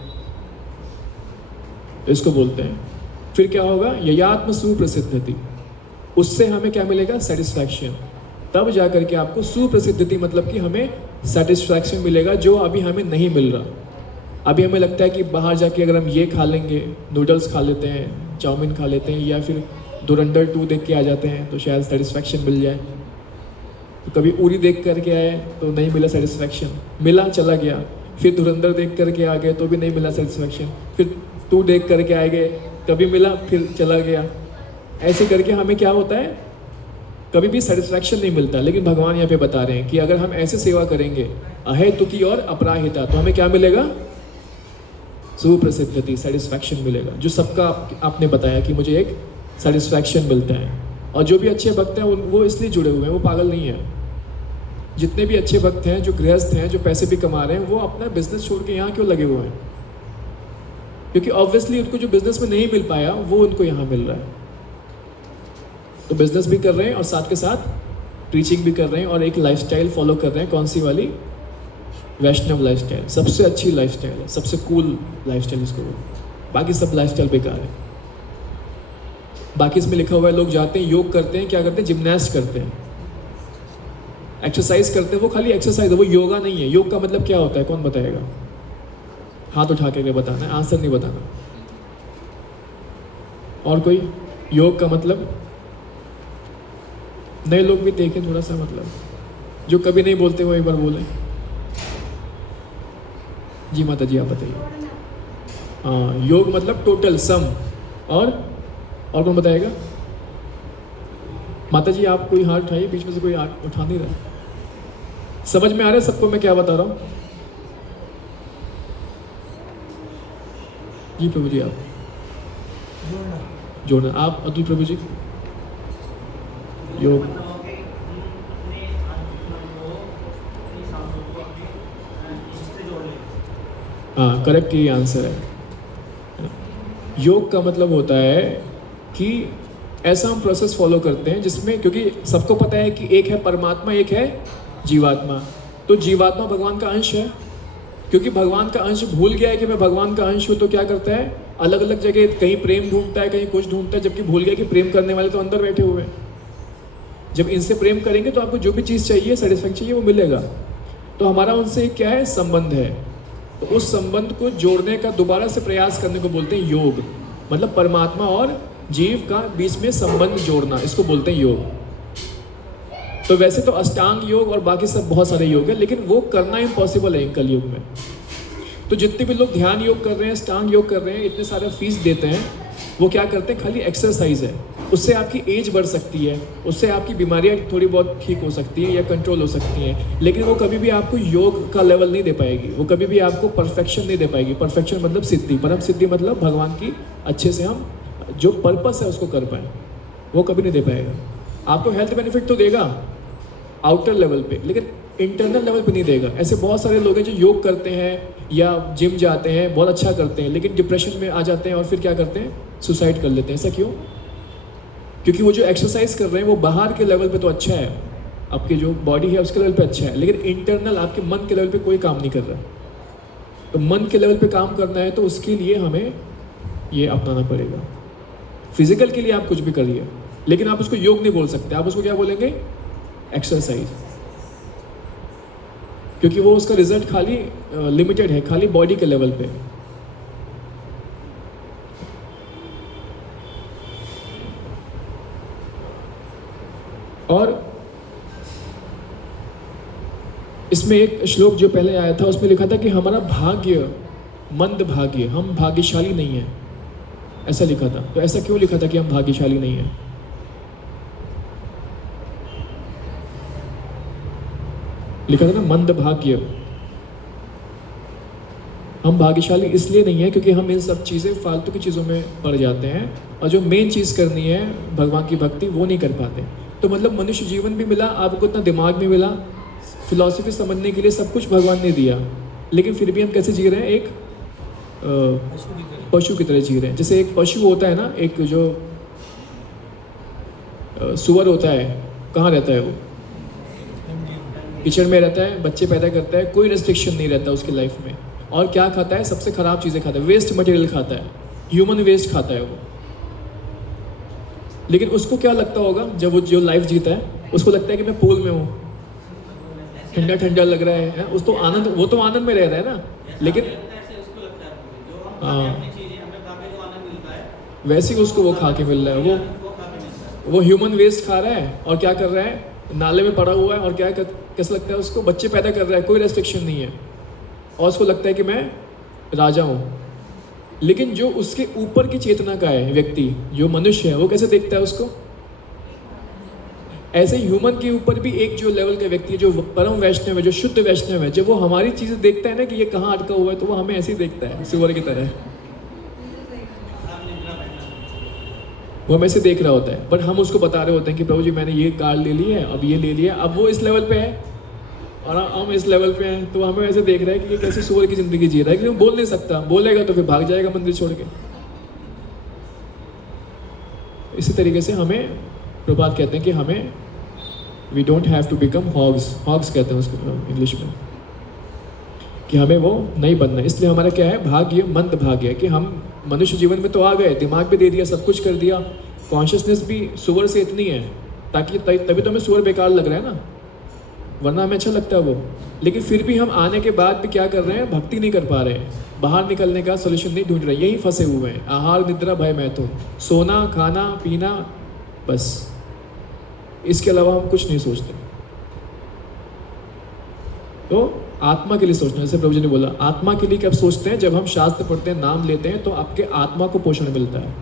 तो इसको बोलते हैं। फिर क्या होगा? ययात्म सुप्रसिद्धति, उससे हमें क्या मिलेगा? सेटिस्फैक्शन। तब जा करके आपको सुप्रसिद्धति मतलब कि हमें सेटिस्फैक्शन मिलेगा, जो अभी हमें नहीं मिल रहा। अभी हमें लगता है कि बाहर जाके अगर हम ये खा लेंगे, नूडल्स खा लेते हैं, चाउमीन खा लेते हैं, या फिर धुरंधर 2 देख के आ जाते हैं तो शायद सेटिस्फैक्शन मिल जाए। तो कभी उरी देख करके आए तो नहीं मिला सेटिस्फैक्शन, मिला चला गया। फिर धुरंधर देख करके आ गए तो भी नहीं मिला सेटिस्फैक्शन। फिर 2 देख करके आ गए, कभी मिला फिर चला गया। ऐसे करके हमें क्या होता है? कभी भी सेटिस्फैक्शन नहीं मिलता। लेकिन भगवान यहाँ पे बता रहे हैं कि अगर हम ऐसे सेवा करेंगे अहेतुकी और अपराहिता, तो हमें क्या मिलेगा? सुप्रसिद्धति, सेटिस्फैक्शन मिलेगा। जो सबका आपने बताया कि मुझे एक सेटिस्फैक्शन मिलता है। और जो भी अच्छे भक्त हैं वो इसलिए जुड़े हुए हैं, वो पागल नहीं है। जितने भी अच्छे भक्त हैं, जो गृहस्थ हैं, जो पैसे भी कमा रहे हैं, वो अपना बिजनेस छोड़ के यहाँ क्यों लगे हुए हैं? क्योंकि ऑब्वियसली उनको जो बिजनेस में नहीं मिल पाया वो उनको यहाँ मिल रहा है। तो बिजनेस भी कर रहे हैं और साथ के साथ प्रीचिंग भी कर रहे हैं और एक लाइफस्टाइल फॉलो कर रहे हैं। कौन सी वाली? वैष्णव लाइफस्टाइल। सबसे अच्छी लाइफस्टाइल है, सबसे कूल लाइफस्टाइल इसको बोलो। बाकी सब लाइफस्टाइल बेकार है। बाकी इसमें लिखा हुआ है लोग जाते हैं, योग करते हैं, क्या करते हैं? जिम्नास्ट करते हैं, एक्सरसाइज करते हैं। वो खाली एक्सरसाइज है, वो योगा नहीं है। योग का मतलब क्या होता है? कौन बताएगा? हाथ उठा के बताना है, आंसर नहीं बताना। और कोई? योग का मतलब नए लोग भी देखें थोड़ा सा, मतलब जो कभी नहीं बोलते वो एक बार बोलें। जी माता जी आप बताइए। हाँ, योग मतलब टोटल सम। और कौन बताएगा? माता जी आप कोई हाथ उठाइए, बीच में से कोई हाथ उठा नहीं रहा। समझ में आ रहा है सबको मैं क्या बता रहा हूँ? जी प्रभु जी आप जोड़ना। आप अतुल प्रभु जी? योग हाँ, करेक्ट, ये आंसर है। योग का मतलब होता है कि ऐसा हम प्रोसेस फॉलो करते हैं जिसमें, क्योंकि सबको पता है कि एक है परमात्मा, एक है जीवात्मा। तो जीवात्मा भगवान का अंश है। क्योंकि भगवान का अंश भूल गया है कि मैं भगवान का अंश हूँ, तो क्या करता है? अलग अलग जगह कहीं प्रेम ढूंढता है, कहीं कुछ ढूंढता है, जबकि भूल गया कि प्रेम करने वाले तो अंदर बैठे हुए हैं। जब इनसे प्रेम करेंगे तो आपको जो भी चीज़ चाहिए, सेटिस्फैक्शन चाहिए, वो मिलेगा। तो हमारा उनसे क्या है? संबंध है। तो उस संबंध को जोड़ने का दोबारा से प्रयास करने को बोलते हैं योग। मतलब परमात्मा और जीव का बीच में संबंध जोड़ना, इसको बोलते हैं योग। तो वैसे तो अष्टांग योग और बाकी सब बहुत सारे योग है, लेकिन वो करना इम्पॉसिबल है कलयुग में। तो जितने भी लोग ध्यान योग कर रहे हैं, अष्टांग योग कर रहे हैं, इतने सारे फीस देते हैं, वो क्या करते हैं? खाली एक्सरसाइज है। उससे आपकी एज बढ़ सकती है, उससे आपकी बीमारियां थोड़ी बहुत ठीक हो सकती हैं या कंट्रोल हो सकती हैं, लेकिन वो कभी भी आपको योग का लेवल नहीं दे पाएगी। वो कभी भी आपको परफेक्शन नहीं दे पाएगी। परफेक्शन मतलब सिद्धि, परम सिद्धि मतलब भगवान की अच्छे से हम जो पर्पस है उसको कर पाए, वो कभी नहीं दे पाएगा। आपको हेल्थ बेनिफिट तो देगा आउटर लेवल पे, लेकिन इंटरनल लेवल पे नहीं देगा। ऐसे बहुत सारे लोग हैं जो योग करते हैं या जिम जाते हैं, बहुत अच्छा करते हैं, लेकिन डिप्रेशन में आ जाते हैं और फिर क्या करते हैं? सुसाइड कर लेते हैं। ऐसा क्यों? क्योंकि वो जो एक्सरसाइज कर रहे हैं वो बाहर के लेवल पे तो अच्छा है, आपकी जो बॉडी है उसके लेवल पे अच्छा है, लेकिन इंटरनल आपके मन के लेवल पे कोई काम नहीं कर रहा। तो मन के लेवल पे काम करना है तो उसके लिए हमें ये अपनाना पड़ेगा। फिजिकल के लिए आप कुछ भी करिए, लेकिन आप उसको योग नहीं बोल सकते, आप उसको क्या बोलेंगे? एक्सरसाइज, क्योंकि वो उसका रिजल्ट खाली लिमिटेड है, खाली बॉडी के लेवल पे। और इसमें एक श्लोक जो पहले आया था उसमें लिखा था कि हमारा भाग्य मंद भाग्य, हम भाग्यशाली नहीं हैं, ऐसा लिखा था। तो ऐसा क्यों लिखा था कि हम भाग्यशाली नहीं हैं? लिखा था ना मंद भाग्य। हम भाग्यशाली इसलिए नहीं है क्योंकि हम इन सब चीज़ें फालतू की चीज़ों में पड़ जाते हैं और जो मेन चीज़ करनी है भगवान की भक्ति वो नहीं कर पाते। तो मतलब मनुष्य जीवन भी मिला, आपको इतना दिमाग भी मिला, फिलॉसफी समझने के लिए सब कुछ भगवान ने दिया, लेकिन फिर भी हम कैसे जी रहे हैं? एक पशु की तरह जी रहे हैं। जैसे एक पशु होता है ना, एक जो सुअर होता है, कहाँ रहता है वो? किचन में रहता है, बच्चे पैदा करता है, कोई रेस्ट्रिक्शन नहीं रहता उसकी लाइफ में। और क्या खाता है? सबसे खराब चीज़ें खाता है, वेस्ट मटेरियल खाता है, ह्यूमन वेस्ट खाता है वो। लेकिन उसको क्या लगता होगा जब वो जो लाइफ जीता है, उसको लगता है कि मैं पूल में हूँ, ठंडा ठंडा लग रहा है, उस तो आनंद, वो तो आनंद में रह रहा है ना। लेकिन हाँ, वैसे ही उसको वो खा के मिल रहा है, वो ह्यूमन वेस्ट खा रहा है और क्या कर रहा है? नाले में पड़ा हुआ है और क्या कैसा लगता है उसको? बच्चे पैदा कर रहा है, कोई रेस्ट्रिक्शन नहीं है, और उसको लगता है कि मैं राजा हूँ। लेकिन जो उसके ऊपर की चेतना का है व्यक्ति, जो मनुष्य है, वो कैसे देखता है उसको? ऐसे ह्यूमन के ऊपर भी एक जो लेवल का व्यक्ति है, जो परम वैष्णव है, जो शुद्ध वैष्णव है, जब वो हमारी चीज़ें देखता है ना कि ये कहाँ अटका हुआ है, तो वो हमें ऐसे ही देखता है, सुअर की तरह वो हमें ऐसे देख रहा होता है। बट हम उसको बता रहे होते हैं कि प्रभु जी मैंने ये कार ले ली है, अब ये ले लिया, अब वो इस लेवल पे है और हम इस लेवल पे हैं, तो हमें ऐसे देख रहा है कि ये कैसे सुअर की ज़िंदगी जी रहा है, क्योंकि वो बोल नहीं सकता, बोलेगा तो फिर भाग जाएगा मंदिर छोड़ के। इसी तरीके से हमें प्रभात कहते हैं कि हमें we don't have to become hogs, hogs कहते हैं उसको इंग्लिश में, कि हमें वो नहीं बनना। इसलिए हमारा क्या है? भाग्य मंद भाग्य है कि हम मनुष्य जीवन में तो आ गए, दिमाग भी दे दिया, सब कुछ कर दिया, कॉन्शियसनेस भी सुअर से इतनी है ताकि तभी तो हमें सुअर बेकार लग रहा है ना, वरना हमें अच्छा लगता है वो। लेकिन फिर भी हम आने के बाद भी क्या कर रहे हैं? भक्ति नहीं कर पा रहे हैं, बाहर निकलने का सोल्यूशन नहीं ढूंढ रहे, यही फंसे हुए हैं। आहार निद्रा भय मैथुन, सोना खाना पीना, बस इसके अलावा हम कुछ नहीं सोचते। तो आत्मा के लिए सोचना, जैसे प्रभु जी ने बोला, आत्मा के लिए कब सोचते हैं? जब हम शास्त्र पढ़ते हैं, नाम लेते हैं, तो आपके आत्मा को पोषण मिलता है।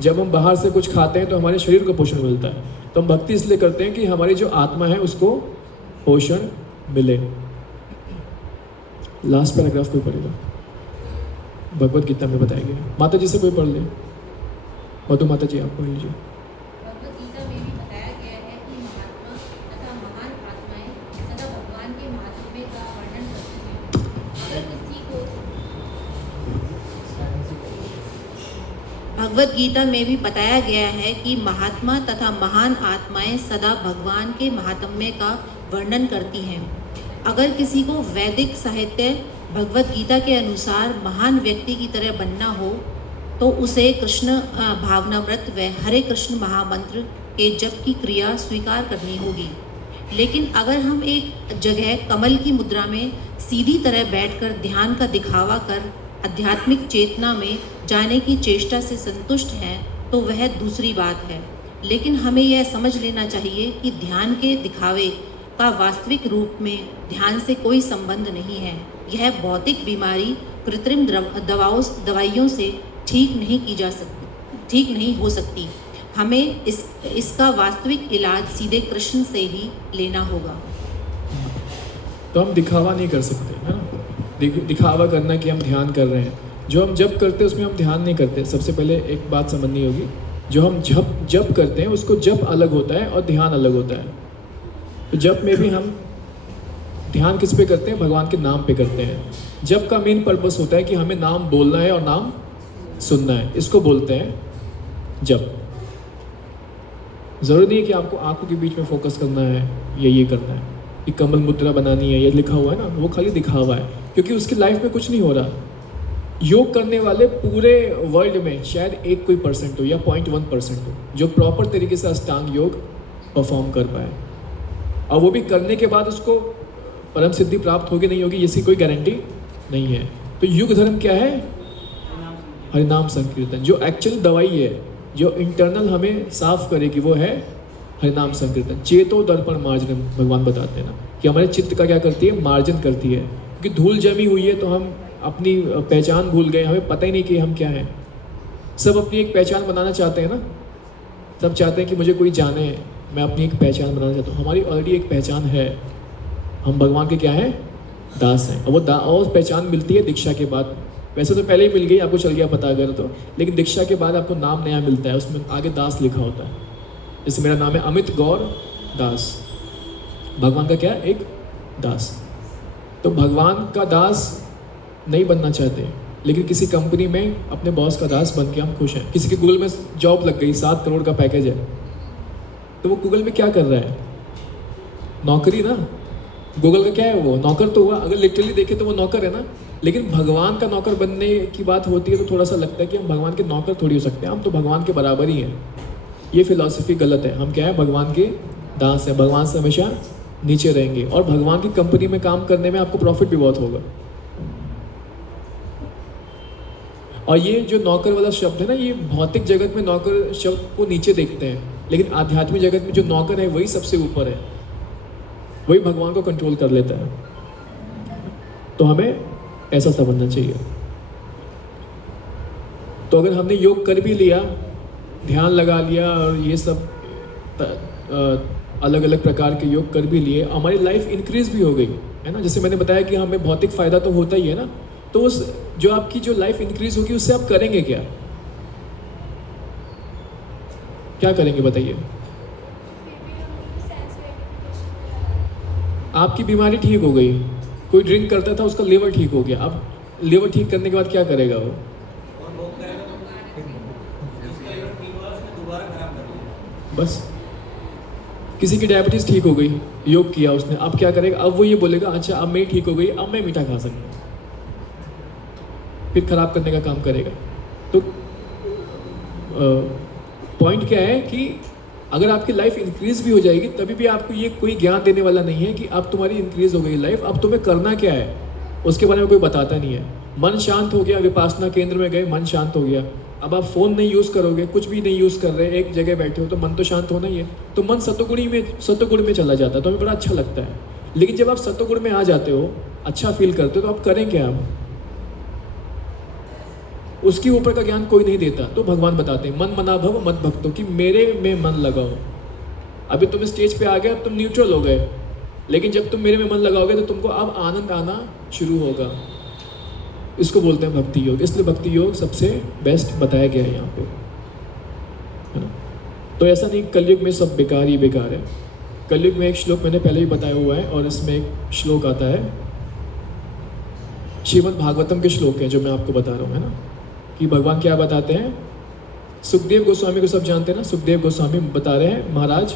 जब हम बाहर से कुछ खाते हैं तो हमारे शरीर को पोषण मिलता है। तो हम भक्ति इसलिए करते हैं कि हमारी जो आत्मा है उसको पोषण मिले। लास्ट पैराग्राफ कोई पढ़ेगा? भगवत गीता में बताया गया। माता जी से कोई पढ़ ले, मधु माता जी आप पढ़ लीजिए। भगवत गीता में भी बताया गया है कि महात्मा तथा महान आत्माएं सदा भगवान के महात्म्य का वर्णन करती हैं। अगर किसी को भगवत गीता में भी बताया गया है कि महात्मा तथा महान आत्माएं सदा भगवान के महात्म्य का वर्णन करती हैं। अगर किसी को वैदिक साहित्य भगवत गीता के अनुसार महान व्यक्ति की तरह बनना हो तो उसे कृष्ण भावनामृत व हरे कृष्ण महामंत्र के जप की क्रिया स्वीकार करनी होगी। लेकिन अगर हम एक जगह कमल की मुद्रा में सीधी तरह बैठकर ध्यान का दिखावा कर आध्यात्मिक चेतना में जाने की चेष्टा से संतुष्ट हैं तो वह दूसरी बात है। लेकिन हमें यह समझ लेना चाहिए कि ध्यान के दिखावे का वास्तविक रूप में ध्यान से कोई संबंध नहीं है। यह भौतिक बीमारी कृत्रिम दवाइयों से ठीक नहीं हो सकती। हमें इसका वास्तविक इलाज सीधे कृष्ण से ही लेना होगा। तो हम दिखावा नहीं कर सकते, है ना? दिखावा करना कि हम ध्यान कर रहे हैं, जो हम जप करते हैं उसमें हम ध्यान नहीं करते। सबसे पहले एक बात समझनी होगी, जो हम जप करते हैं उसको जप अलग होता है और ध्यान अलग होता है। तो जप में भी हम ध्यान किस पे करते हैं? भगवान के नाम पे करते हैं। जप का मेन पर्पस होता है कि हमें नाम बोलना है और नाम सुनना है, इसको बोलते हैं जप। ज़रूरी नहीं है कि आपको आंखों के बीच में फोकस करना है या ये करना है कि कमल मुद्रा बनानी है, ये लिखा हुआ है ना, वो खाली दिखावा है, क्योंकि उसकी लाइफ में कुछ नहीं हो रहा। योग करने वाले पूरे वर्ल्ड में शायद एक कोई परसेंट हो या 0.1% हो जो प्रॉपर तरीके से अष्टांग योग परफॉर्म कर पाए, और वो भी करने के बाद उसको परम सिद्धि प्राप्त होगी नहीं होगी इसकी कोई गारंटी नहीं है। तो युग धर्म क्या है? हरिनाम संकीर्तन। जो एक्चुअल दवाई है, जो इंटरनल हमें साफ करेगी, वो है हरिनाम संकीर्तन। चेतो दर्पण मार्जन भगवान बताते हैं ना कि हमारे चित्त का क्या करती है? मार्जन करती है, क्योंकि धूल जमी हुई है तो हम अपनी पहचान भूल गए, हमें पता ही नहीं कि हम क्या हैं। सब अपनी एक पहचान बनाना चाहते हैं ना, सब चाहते हैं कि मुझे कोई जाने, मैं अपनी एक पहचान बनाना चाहता हूँ। हमारी ऑलरेडी एक पहचान है, हम भगवान के क्या हैं? दास हैं। और वो और पहचान मिलती है दीक्षा के बाद। वैसे तो पहले ही मिल गई, आपको चल गया पता अगर तो, लेकिन दीक्षा के बाद आपको नाम नया मिलता है, उसमें आगे दास लिखा होता है। जैसे मेरा नाम है अमित गौर दास, भगवान का क्या है? एक दास। तो भगवान का दास नहीं बनना चाहते, लेकिन किसी कंपनी में अपने बॉस का दास बन के हम खुश हैं। किसी के गूगल में जॉब लग गई, 7 करोड़ का पैकेज है, तो वो गूगल में क्या कर रहा है? नौकरी ना। गूगल का क्या है? वो नौकर तो हुआ, अगर लिटरली देखें तो वो नौकर है ना। लेकिन भगवान का नौकर बनने की बात होती है तो थोड़ा सा लगता है कि हम भगवान के नौकर थोड़ी हो सकते हैं, हम तो भगवान के बराबर ही हैं। ये फिलॉसफी गलत है। हम क्या है? भगवान के दास हैं, भगवान से हमेशा नीचे रहेंगे, और भगवान की कंपनी में काम करने में आपको प्रॉफिट भी बहुत होगा। और ये जो नौकर वाला शब्द है ना, ये भौतिक जगत में नौकर शब्द को नीचे देखते हैं, लेकिन आध्यात्मिक जगत में जो नौकर है वही सबसे ऊपर है, वही भगवान को कंट्रोल कर लेता है। तो हमें ऐसा समझना चाहिए। तो अगर हमने योग कर भी लिया, ध्यान लगा लिया और ये सब अलग अलग प्रकार के योग कर भी लिए, हमारी लाइफ इंक्रीज भी हो गई है ना। जैसे मैंने बताया कि हमें भौतिक फायदा तो होता ही है ना, तो उस जो आपकी जो लाइफ इंक्रीज होगी उससे आप करेंगे क्या? क्या करेंगे बताइए? आपकी बीमारी ठीक हो गई, कोई ड्रिंक करता था उसका लीवर ठीक हो गया, अब लीवर ठीक करने के बाद क्या करेगा वो? बस। किसी की डायबिटीज ठीक हो गई, योग किया उसने, अब क्या करेगा? अब वो ये बोलेगा अच्छा अब मेरी ठीक हो गई, अब मैं मीठा खा सकता हूँ, फिर खराब करने का काम करेगा। तो पॉइंट क्या है कि अगर आपकी लाइफ इंक्रीज भी हो जाएगी तभी भी आपको ये कोई ज्ञान देने वाला नहीं है कि अब तुम्हारी इंक्रीज हो गई लाइफ, अब तुम्हें करना क्या है उसके बारे में कोई बताता नहीं है। मन शांत हो गया, विपासना केंद्र में गए, मन शांत हो गया, अब आप फ़ोन नहीं यूज़ करोगे, कुछ भी नहीं यूज़ कर रहे, एक जगह बैठे हो, तो मन तो शांत होना ही है। तो मन सत्वगुण में चला जाता है, तो हमें बड़ा अच्छा लगता है। लेकिन जब आप सत्वगुण में आ जाते हो, अच्छा फील करते हो, तो आप करें क्या? आप उसके ऊपर का ज्ञान कोई नहीं देता, तो भगवान बताते हैं मन मना भव मत भक्तों, कि मेरे में मन लगाओ। अभी तुम स्टेज पे आ गए, अब तुम न्यूट्रल हो गए, लेकिन जब तुम मेरे में मन लगाओगे तो तुमको अब आनंद आना शुरू होगा। इसको बोलते हैं भक्ति योग। इसलिए भक्ति योग सबसे बेस्ट बताया गया है यहाँ पे, है ना। तो ऐसा नहीं कलयुग में सब बेकार ही बेकार है। कलयुग में एक श्लोक मैंने पहले ही बताया हुआ है, और इसमें एक श्लोक आता है, श्रीमद् भागवतम के श्लोक है जो मैं आपको बता रहा हूँ, है ना, कि भगवान क्या बताते हैं। सुखदेव गोस्वामी को सब जानते हैं ना, सुखदेव गोस्वामी बता रहे हैं, महाराज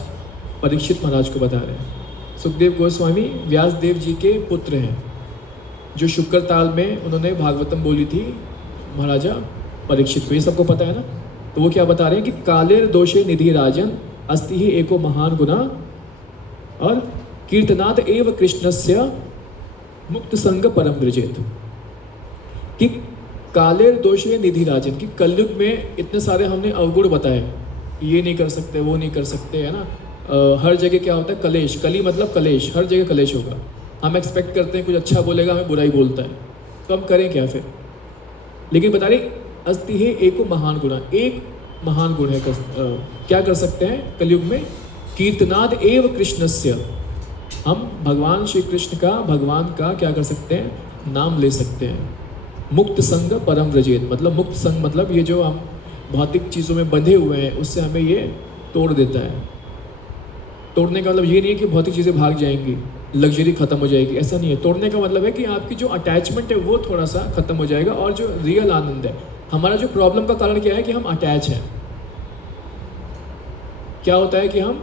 परीक्षित महाराज को बता रहे हैं। सुखदेव गोस्वामी व्यास देव जी के पुत्र हैं, जो शुक्र ताल में उन्होंने भागवतम बोली थी महाराजा परीक्षित को, ये सबको पता है ना। तो वो क्या बता रहे हैं कि कालेर दोषे निधि राजन अस्ति ही एको महान गुना, और कीर्तनात् एव कृष्णस्य मुक्त संग परम व्रजेत, कि कालेर दोषे निधि राजन, कि कलयुग में इतने सारे हमने अवगुण बताए, ये नहीं कर सकते, वो नहीं कर सकते, है ना। हर जगह क्या होता है? कलेश। कली मतलब कलेश, हर जगह कलेश होगा। हम एक्सपेक्ट करते हैं कुछ अच्छा बोलेगा, हमें बुरा ही बोलता है, तो हम करें क्या फिर? लेकिन बता रहे अस्ति है एको महान गुणा, एक महान गुण है। क्या कर सकते हैं कलयुग में? कीर्तनाद एव कृष्णस्य, हम भगवान श्री कृष्ण का, भगवान का क्या कर सकते हैं? नाम ले सकते हैं। मुक्त संग परम व्रजेत, मतलब मुक्त संग मतलब ये जो हम भौतिक चीज़ों में बंधे हुए हैं उससे हमें ये तोड़ देता है। तोड़ने का मतलब ये नहीं है कि भौतिक चीज़ें भाग जाएंगी, लग्जरी खत्म हो जाएगी, ऐसा नहीं है। तोड़ने का मतलब है कि आपकी जो अटैचमेंट है वो थोड़ा सा खत्म हो जाएगा, और जो रियल आनंद है, हमारा जो प्रॉब्लम का कारण क्या है कि हम अटैच हैं। क्या होता है कि हम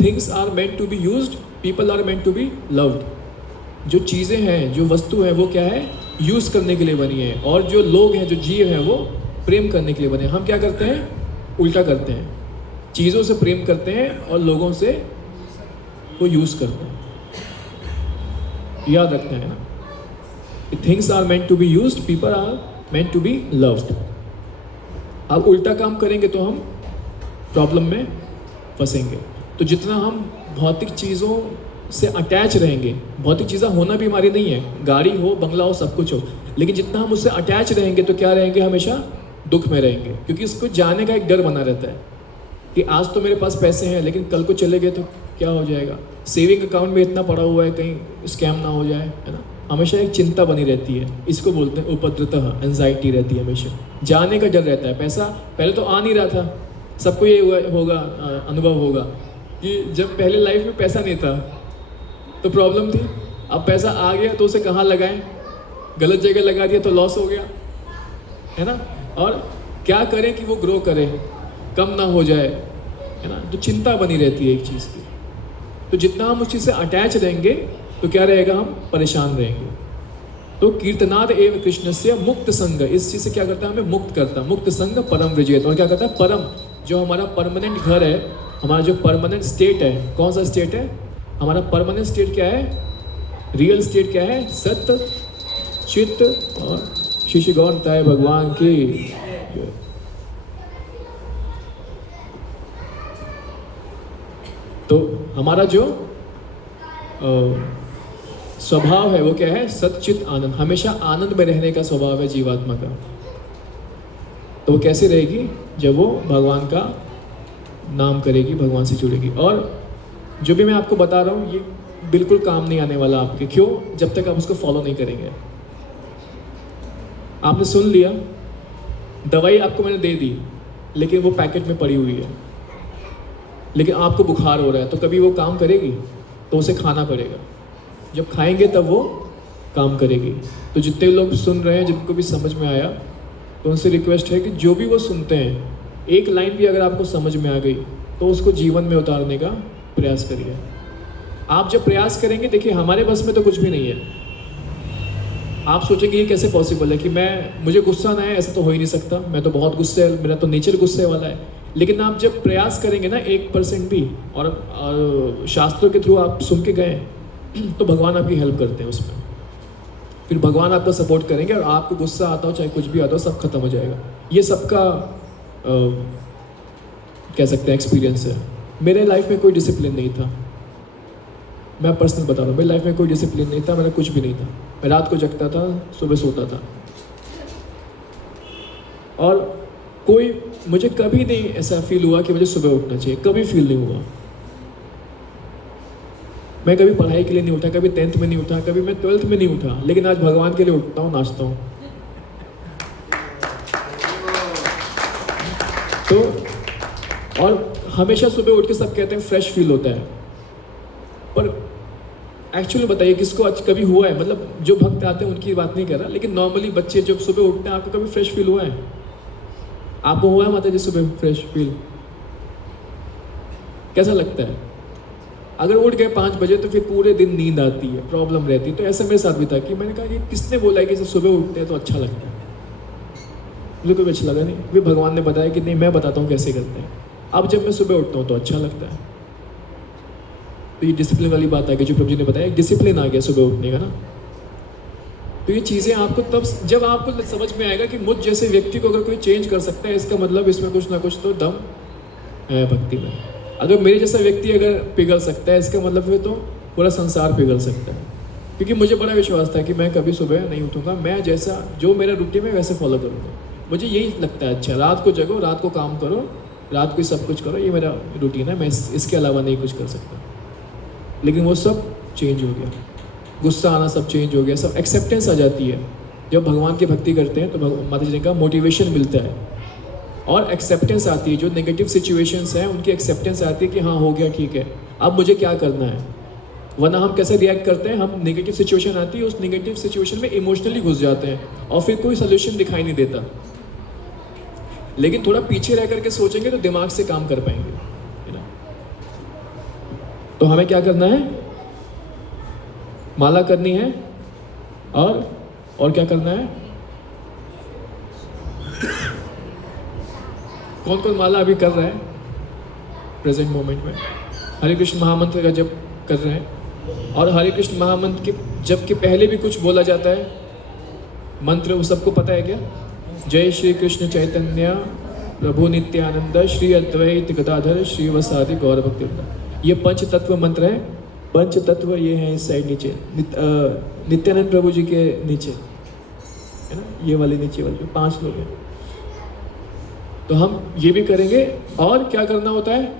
things are meant to be used, people are meant to be loved. जो चीज़ें हैं, जो वस्तु हैं, वो क्या है, यूज़ करने के लिए बनी है, और जो लोग हैं, जो जीव हैं, वो प्रेम करने के लिए बने हैं। हम क्या करते हैं, उल्टा करते हैं, चीज़ों से प्रेम करते हैं और लोगों से वो यूज़ करते हैं। याद रखना है ना, things are meant to be used, people are meant to be loved. अब उल्टा काम करेंगे तो हम प्रॉब्लम में फंसेंगे। तो जितना हम भौतिक चीज़ों से अटैच रहेंगे, भौतिक चीज़ें होना भी हमारी नहीं है, गाड़ी हो, बंगला हो, सब कुछ हो, लेकिन जितना हम उससे अटैच रहेंगे तो क्या रहेंगे, हमेशा दुख में रहेंगे। क्योंकि उसको जाने का एक डर बना रहता है कि आज तो मेरे पास पैसे हैं, लेकिन कल को चले गए तो क्या हो जाएगा, सेविंग अकाउंट में इतना पड़ा हुआ है, कहीं स्कैम ना हो जाए, है ना। हमेशा एक चिंता बनी रहती है, इसको बोलते हैं उपद्रवतः, एंजाइटी रहती है हमेशा, जाने का डर रहता है। पैसा पहले तो आ नहीं रहा था, सबको ये होगा, अनुभव होगा कि जब पहले लाइफ में पैसा नहीं था तो प्रॉब्लम थी, अब पैसा आ गया तो उसे कहाँ लगाएं, गलत जगह लगा दिया तो लॉस हो गया, है ना। और क्या करें कि वो ग्रो करे, कम ना हो जाए, है ना। तो चिंता बनी रहती है एक चीज़ की। तो जितना हम उस चीज़ से अटैच रहेंगे तो क्या रहेगा, हम परेशान रहेंगे। तो कीर्तनाद एव कृष्णस्य मुक्त संग, इस चीज़ से क्या करता है, हमें मुक्त करता, मुक्त संग परम विजयत। और क्या करता है, परम, जो हमारा परमानेंट घर है, हमारा जो परमानेंट स्टेट है, कौन सा स्टेट है, हमारा परमानेंट स्टेट क्या है, रियल स्टेट क्या है, सत्य चित्त और शिष्य गौर ताय भगवान की। तो हमारा जो स्वभाव है वो क्या है, सच्चित आनंद, हमेशा आनंद में रहने का स्वभाव है जीवात्मा का। तो वो कैसे रहेगी, जब वो भगवान का नाम करेगी, भगवान से जुड़ेगी। और जो भी मैं आपको बता रहा हूँ ये बिल्कुल काम नहीं आने वाला आपके, क्यों, जब तक आप उसको फॉलो नहीं करेंगे। आपने सुन लिया, दवाई आपको मैंने दे दी, लेकिन वो पैकेट में पड़ी हुई है, लेकिन आपको बुखार हो रहा है, तो कभी वो काम करेगी, तो उसे खाना पड़ेगा, जब खाएंगे तब वो काम करेगी। तो जितने लोग सुन रहे हैं, जिनको भी समझ में आया, तो उनसे रिक्वेस्ट है कि जो भी वो सुनते हैं, एक लाइन भी अगर आपको समझ में आ गई तो उसको जीवन में उतारने का प्रयास करिए। आप जब प्रयास करेंगे, देखिए हमारे बस में तो कुछ भी नहीं है। आप सोचेंगे ये कैसे पॉसिबल है कि मुझे गुस्सा ना है, ऐसा तो हो ही नहीं सकता, मैं तो बहुत गुस्से, मेरा तो नेचर गुस्से वाला है। लेकिन आप जब प्रयास करेंगे ना 1% भी, और शास्त्रों के थ्रू आप सुन के गए, तो भगवान आपकी हेल्प करते हैं उसमें। फिर भगवान आपका सपोर्ट करेंगे और आपको गुस्सा आता हो, चाहे कुछ भी आता हो, सब खत्म हो जाएगा। ये सबका कह सकते हैं एक्सपीरियंस है। मेरे लाइफ में कोई डिसिप्लिन नहीं था, मैं पर्सनल बता रहा हूँ, मेरी लाइफ में कोई डिसिप्लिन नहीं था, मेरा कुछ भी नहीं था। मैं रात को जगता था, सुबह सोता था, और कोई मुझे कभी नहीं ऐसा फील हुआ कि मुझे सुबह उठना चाहिए, कभी फील नहीं हुआ। मैं कभी पढ़ाई के लिए नहीं उठा, कभी 10th में नहीं उठा, कभी मैं 12th में नहीं उठा, लेकिन आज भगवान के लिए उठता हूँ, नाचता हूँ। तो और हमेशा सुबह उठ के सब कहते हैं फ्रेश फील होता है, पर एक्चुअली बताइए किसको आज कभी हुआ है, मतलब जो भक्त आते हैं उनकी बात नहीं कर रहा, लेकिन नॉर्मली बच्चे जब सुबह उठते हैं, आपको कभी फ्रेश फील हुआ है? आपको हुआ है माता जी सुबह फ्रेश फील? कैसा लगता है? अगर उठ गए 5 बजे तो फिर पूरे दिन नींद आती है, प्रॉब्लम रहती है। तो ऐसा मेरे साथ भी था कि मैंने कहा कि किसने बोला है कि सुबह उठते हैं तो अच्छा लगता है? मुझे कोई अच्छा लगा नहीं, फिर भगवान ने बताया कि नहीं, मैं बताता हूँ कैसे करते हैं। अब जब मैं सुबह उठता हूँ तो अच्छा लगता है। तो ये डिसिप्लिन वाली बात आ गई जो प्रभु जी ने बताया, एक डिसिप्लिन आ गया सुबह उठने का ना। तो ये चीज़ें आपको तब, जब आपको समझ में आएगा कि मुझ जैसे व्यक्ति को अगर कोई चेंज कर सकता है, इसका मतलब इसमें कुछ ना कुछ तो दम है भक्ति में। अगर मेरे जैसा व्यक्ति अगर पिघल सकता है, इसका मतलब फिर तो पूरा संसार पिघल सकता है। क्योंकि मुझे बड़ा विश्वास था कि मैं कभी सुबह नहीं उठूँगा, मैं जैसा जो मेरा रूटीन है वैसे फॉलो करूँगा। मुझे यही लगता है, अच्छा रात को जगो, रात को काम करो, रात को सब कुछ करो, ये मेरा रूटीन है, मैं इसके अलावा नहीं कुछ कर सकता। लेकिन वो सब चेंज हो गया, गुस्सा आना सब चेंज हो गया, सब एक्सेप्टेंस आ जाती है। जब भगवान की भक्ति करते हैं तो माता जी ने कहा मोटिवेशन मिलता है और एक्सेप्टेंस आती है। जो नेगेटिव सिचुएशंस हैं उनकी एक्सेप्टेंस आती है कि हाँ हो गया, ठीक है, अब मुझे क्या करना है। वरना हम कैसे रिएक्ट करते हैं, हम नेगेटिव सिचुएशन आती है, उस नेगेटिव सिचुएशन में इमोशनली घुस जाते हैं और फिर कोई सोल्यूशन दिखाई नहीं देता। लेकिन थोड़ा पीछे रह करके सोचेंगे तो दिमाग से काम कर पाएंगे, है ना। तो हमें क्या करना है, माला करनी है और क्या करना है। कौन कौन माला अभी कर रहा है प्रेजेंट मोमेंट में? हरे कृष्ण महामंत्र का जप कर रहे हैं। और हरे कृष्ण महामंत्र के जप के पहले भी कुछ बोला जाता है मंत्र, वो सबको पता है क्या? जय श्री कृष्ण चैतन्य प्रभु नित्यानंद श्री अद्वैत गदाधर श्रीवासादि गौर भक्ति। ये पंच तत्व मंत्र है। पंच तत्व ये हैं इस साइड नीचे, नित्यानंद प्रभु जी के नीचे, है ना, ये वाले नीचे वाले 5 लोग हैं। तो हम ये भी करेंगे। और क्या करना होता है?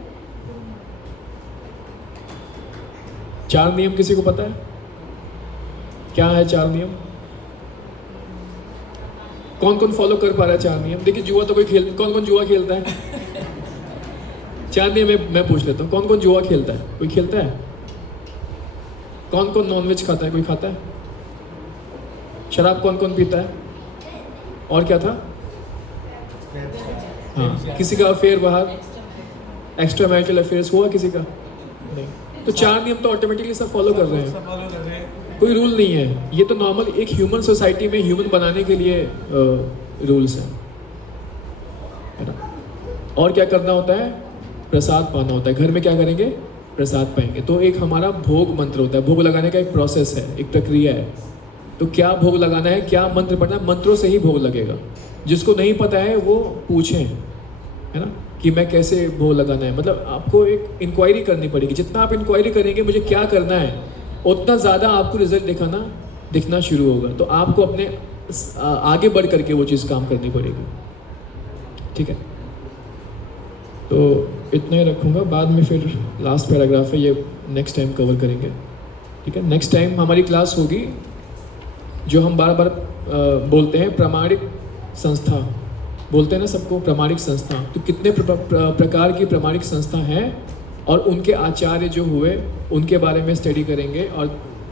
4 नियम किसी को पता है? क्या है 4 नियम? कौन कौन फॉलो कर पा रहा है 4 नियम? देखिए जुआ तो कौन कौन जुआ खेलता है? 4 नियम मैं पूछ लेता हूँ, कौन कौन जुआ खेलता है? कोई खेलता है? कौन कौन नॉनवेज खाता है? कोई खाता है? शराब कौन कौन पीता है? और क्या था? हाँ, किसी का अफेयर बाहर, एक्स्ट्रा मैरिटल अफेयर्स हुआ किसी का? नहीं। तो 4 नियम तो ऑटोमेटिकली सब फॉलो कर रहे हैं, कोई रूल नहीं है। ये तो नॉर्मल एक ह्यूमन सोसाइटी में ह्यूमन बनाने के लिए रूल्स हैं, है ना। और क्या करना होता है? प्रसाद पाना होता है। घर में क्या करेंगे? प्रसाद पाएंगे। तो एक हमारा भोग मंत्र होता है। भोग लगाने का एक प्रोसेस है, एक प्रक्रिया है। तो क्या भोग लगाना है, क्या मंत्र पढ़ना है? मंत्रों से ही भोग लगेगा। जिसको नहीं पता है वो पूछें, है ना, कि मैं कैसे भोग लगाना है। मतलब आपको एक इंक्वायरी करनी पड़ेगी। जितना आप इंक्वायरी करेंगे मुझे क्या करना है, उतना ज़्यादा आपको रिजल्ट दिखना शुरू होगा। तो आपको अपने आगे बढ़ करके वो चीज़ काम करनी पड़ेगी, ठीक है। तो इतना ही रखूँगा, बाद में फिर लास्ट पैराग्राफ है, ये नेक्स्ट टाइम कवर करेंगे, ठीक है। नेक्स्ट टाइम हमारी क्लास होगी जो हम बार बार बोलते हैं प्रामाणिक संस्था, बोलते हैं ना सबको प्रामाणिक संस्था। तो कितने प्रकार की प्रामाणिक संस्था हैं और उनके आचार्य जो हुए उनके बारे में स्टडी करेंगे और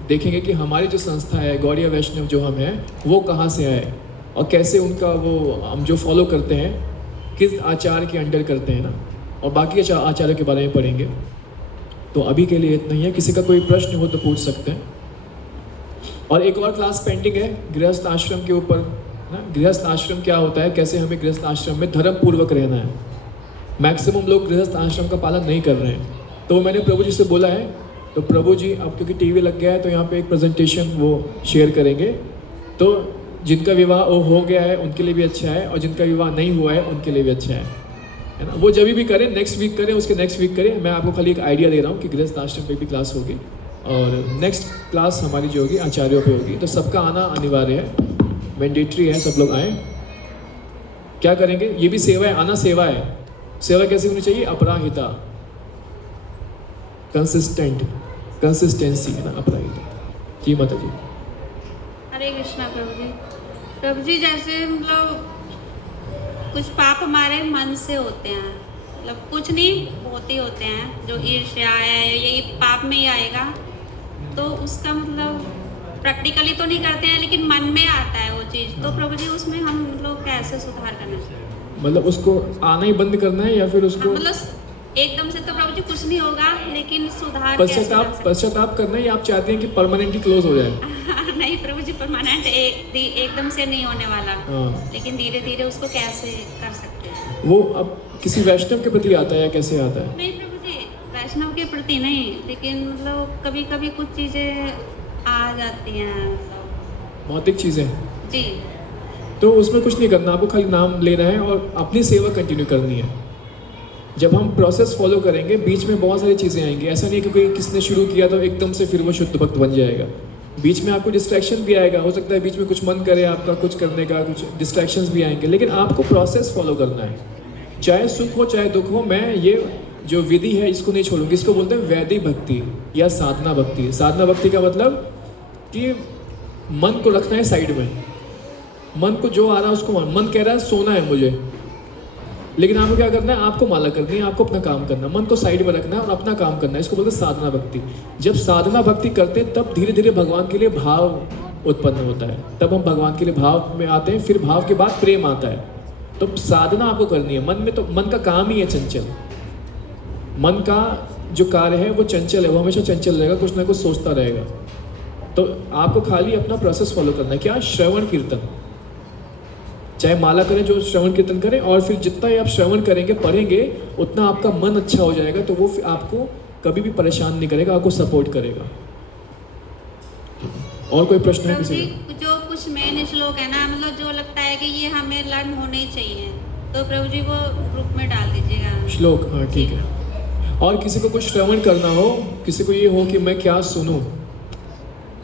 देखेंगे कि हमारी जो संस्था है गौड़ीय वैष्णव जो हम हैं वो कहाँ से आए और कैसे उनका वो हम जो फॉलो करते हैं किस आचार्य के अंडर करते हैं ना, और बाकी आचार्य के बारे में पढ़ेंगे। तो अभी के लिए इतना ही है। किसी का कोई प्रश्न हो तो पूछ सकते हैं। और एक और क्लास पेंडिंग है गृहस्थ आश्रम के ऊपर ना। गृहस्थ आश्रम क्या होता है, कैसे हमें गृहस्थ आश्रम में धर्म पूर्वक रहना है। मैक्सिमम लोग गृहस्थ आश्रम का पालन नहीं कर रहे हैं। तो मैंने प्रभु जी से बोला है, तो प्रभु जी अब क्योंकि टीवी लग गया है तो यहाँ पे एक प्रेजेंटेशन वो शेयर करेंगे। तो जिनका विवाह हो गया है उनके लिए भी अच्छा है और जिनका विवाह नहीं हुआ है उनके लिए भी अच्छा है ना। वो जब भी करें, नेक्स्ट वीक करें, उसके नेक्स्ट वीक करें। मैं आपको खाली एक आइडिया दे रहा हूँ कि गृहस्थ आश्रम पे भी क्लास होगी और नेक्स्ट क्लास हमारी जो होगी आचार्यों पे होगी। तो सबका आना अनिवार्य है, मैंडेटरी है, सब लोग आएँ। क्या करेंगे, ये भी सेवा है, आना सेवा है। सेवा कैसी होनी चाहिए? अपराहिता, कंसिस्टेंसी है ना, अपराहिता। जी माता जी। हरे कृष्णा प्रभु जी। प्रभु जी जैसे मतलब कुछ पाप हमारे मन से होते हैं, मतलब कुछ नहीं बहुत ही होते हैं, जो ईर्ष्या है ये पाप में ही आएगा। तो उसका मतलब प्रैक्टिकली तो नहीं करते हैं लेकिन मन में आता है वो चीज़। तो प्रभु जी उसमें हम लोग कैसे सुधार करना चाहिए? मतलब उसको आना ही बंद करना है या फिर उसको मतलब एकदम से तो प्रभु जी कुछ नहीं होगा, लेकिन सुधार कैसे कर सकते हैं? पश्चाताप करना है या आप चाहते हैं कि परमानेंटली क्लोज हो जाए? नहीं प्रभु जी, परमानेंट एकदम से नहीं होने वाला। हाँ। लेकिन धीरे धीरे उसको कैसे कर सकते हैं? वो अब किसी वैष्णव के प्रति आता है या कैसे आता है? नहीं प्रभु जी, वैष्णव के प्रति नहीं, लेकिन मतलब कभी कभी कुछ चीज़ें आ जाती हैं, मतलब भौतिक चीज़ें जी। तो उसमें कुछ नहीं करना, आपको खाली नाम लेना है और अपनी सेवा कंटिन्यू करनी है। जब हम प्रोसेस फॉलो करेंगे बीच में बहुत सारी चीज़ें आएंगी। ऐसा नहीं कि कोई किसने शुरू किया तो एकदम से फिर वो शुद्ध भक्त बन जाएगा। बीच में आपको डिस्ट्रैक्शन भी आएगा, हो सकता है बीच में कुछ मन करे आपका कुछ करने का, कुछ डिस्ट्रैक्शंस भी आएंगे, लेकिन आपको प्रोसेस फॉलो करना है। चाहे सुख हो चाहे दुख हो, मैं ये जो विधि है इसको नहीं छोड़ूंगी। इसको बोलते हैं वैदिक भक्ति या साधना भक्ति। साधना भक्ति का मतलब कि मन को रखना है साइड में, मन को जो आ रहा है उसको, मन कह रहा है सोना है मुझे, लेकिन आपको क्या करना है, आपको माला करनी है, आपको अपना काम करना है, मन को साइड में रखना है और अपना काम करना है। इसको बोलते हैं साधना भक्ति। जब साधना भक्ति करते हैं तब धीरे धीरे भगवान के लिए भाव उत्पन्न होता है, तब हम भगवान के लिए भाव में आते हैं। फिर भाव के बाद प्रेम आता है, तो साधना आपको करनी है। मन में तो मन का काम ही है चंचल, मन का जो कार्य है वो चंचल है, वो हमेशा चंचल रहेगा, कुछ ना कुछ सोचता रहेगा। तो आपको खाली अपना प्रोसेस फॉलो करना है। क्या? श्रवण कीर्तन, चाहे माला करें, जो श्रवण कीर्तन करें, और फिर जितना ही आप श्रवण करेंगे, पढ़ेंगे, उतना आपका मन अच्छा हो जाएगा। तो वो फिर आपको कभी भी परेशान नहीं करेगा, आपको सपोर्ट करेगा। और कोई प्रश्न है प्रभु किसी जी, का? जो कुछ मेन श्लोक है ना, मतलब जो लगता है कि ये हमें लर्न होने चाहिए, तो प्रभु जी वो ग्रुप में डाल दीजिएगा श्लोक, हाँ ठीक है। और किसी को कुछ श्रवण करना हो, किसी को ये हो कि मैं क्या सुनूं,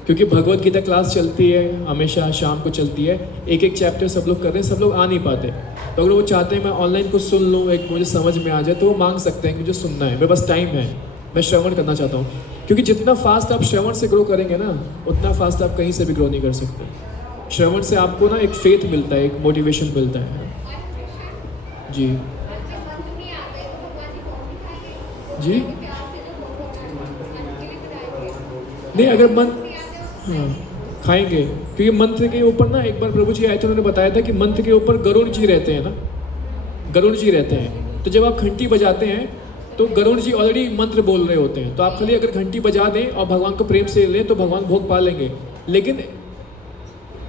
क्योंकि भगवत गीता क्लास चलती है, हमेशा शाम को चलती है, एक एक चैप्टर सब लोग कर रहे हैं, सब लोग आ नहीं पाते। तो अगर वो चाहते हैं मैं ऑनलाइन कुछ सुन लूँ, एक मुझे समझ में आ जाए, तो वो मांग सकते हैं कि मुझे सुनना है, मेरे पास टाइम है, मैं श्रवण करना चाहता हूँ। क्योंकि जितना फास्ट आप श्रवण से ग्रो करेंगे ना, उतना फास्ट आप कहीं से भी ग्रो नहीं कर सकते। श्रवण से आपको ना एक फेथ मिलता है, एक मोटिवेशन मिलता है। जी जी नहीं, अगर मन, हाँ खाएंगे, क्योंकि मंत्र के ऊपर ना एक बार प्रभु जी आए थे, उन्होंने बताया था कि मंत्र के ऊपर गरुड़ जी रहते हैं ना, गरुड़ जी रहते हैं। तो जब आप घंटी बजाते हैं तो गरुड़ जी ऑलरेडी मंत्र बोल रहे होते हैं। तो आप खाली अगर घंटी बजा दें और भगवान को प्रेम से लें तो भगवान भोग पा लेंगे। लेकिन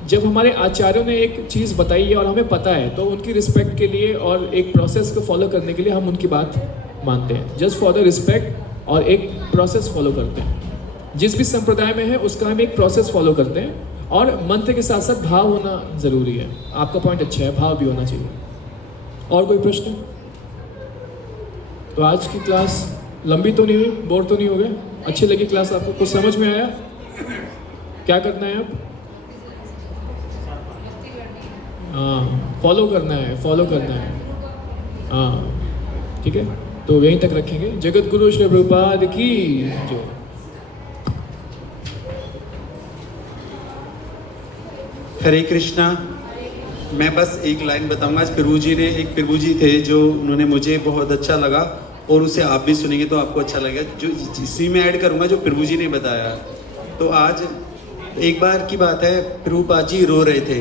जब हमारे आचार्यों ने एक चीज़ बताई है और हमें पता है, तो उनकी रिस्पेक्ट के लिए और एक प्रोसेस को फॉलो करने के लिए हम उनकी बात मानते हैं, जस्ट फॉर द रिस्पेक्ट, और एक प्रोसेस फॉलो करते हैं। जिस भी संप्रदाय में है उसका हम एक प्रोसेस फॉलो करते हैं, और मंत्र के साथ साथ भाव होना ज़रूरी है। आपका पॉइंट अच्छा है, भाव भी होना चाहिए। और कोई प्रश्न? तो आज की क्लास लंबी तो नहीं हुई, बोर तो नहीं हो गए? अच्छी लगी क्लास आपको? कुछ समझ में आया? क्या करना है अब? हाँ, फॉलो करना है, फॉलो करना है। हाँ ठीक है, तो यहीं तक रखेंगे। जगत गुरु श्री प्रभुपाद की जो। हरे कृष्णा। मैं बस एक लाइन बताऊंगा। आज प्रभु जी ने, एक प्रभु जी थे जो उन्होंने मुझे बहुत अच्छा लगा, और उसे आप भी सुनेंगे तो आपको अच्छा लगेगा। जो इसी में ऐड करूंगा जो प्रभु जी ने बताया। तो आज एक बार की बात है, प्रभुपाद जी रो रहे थे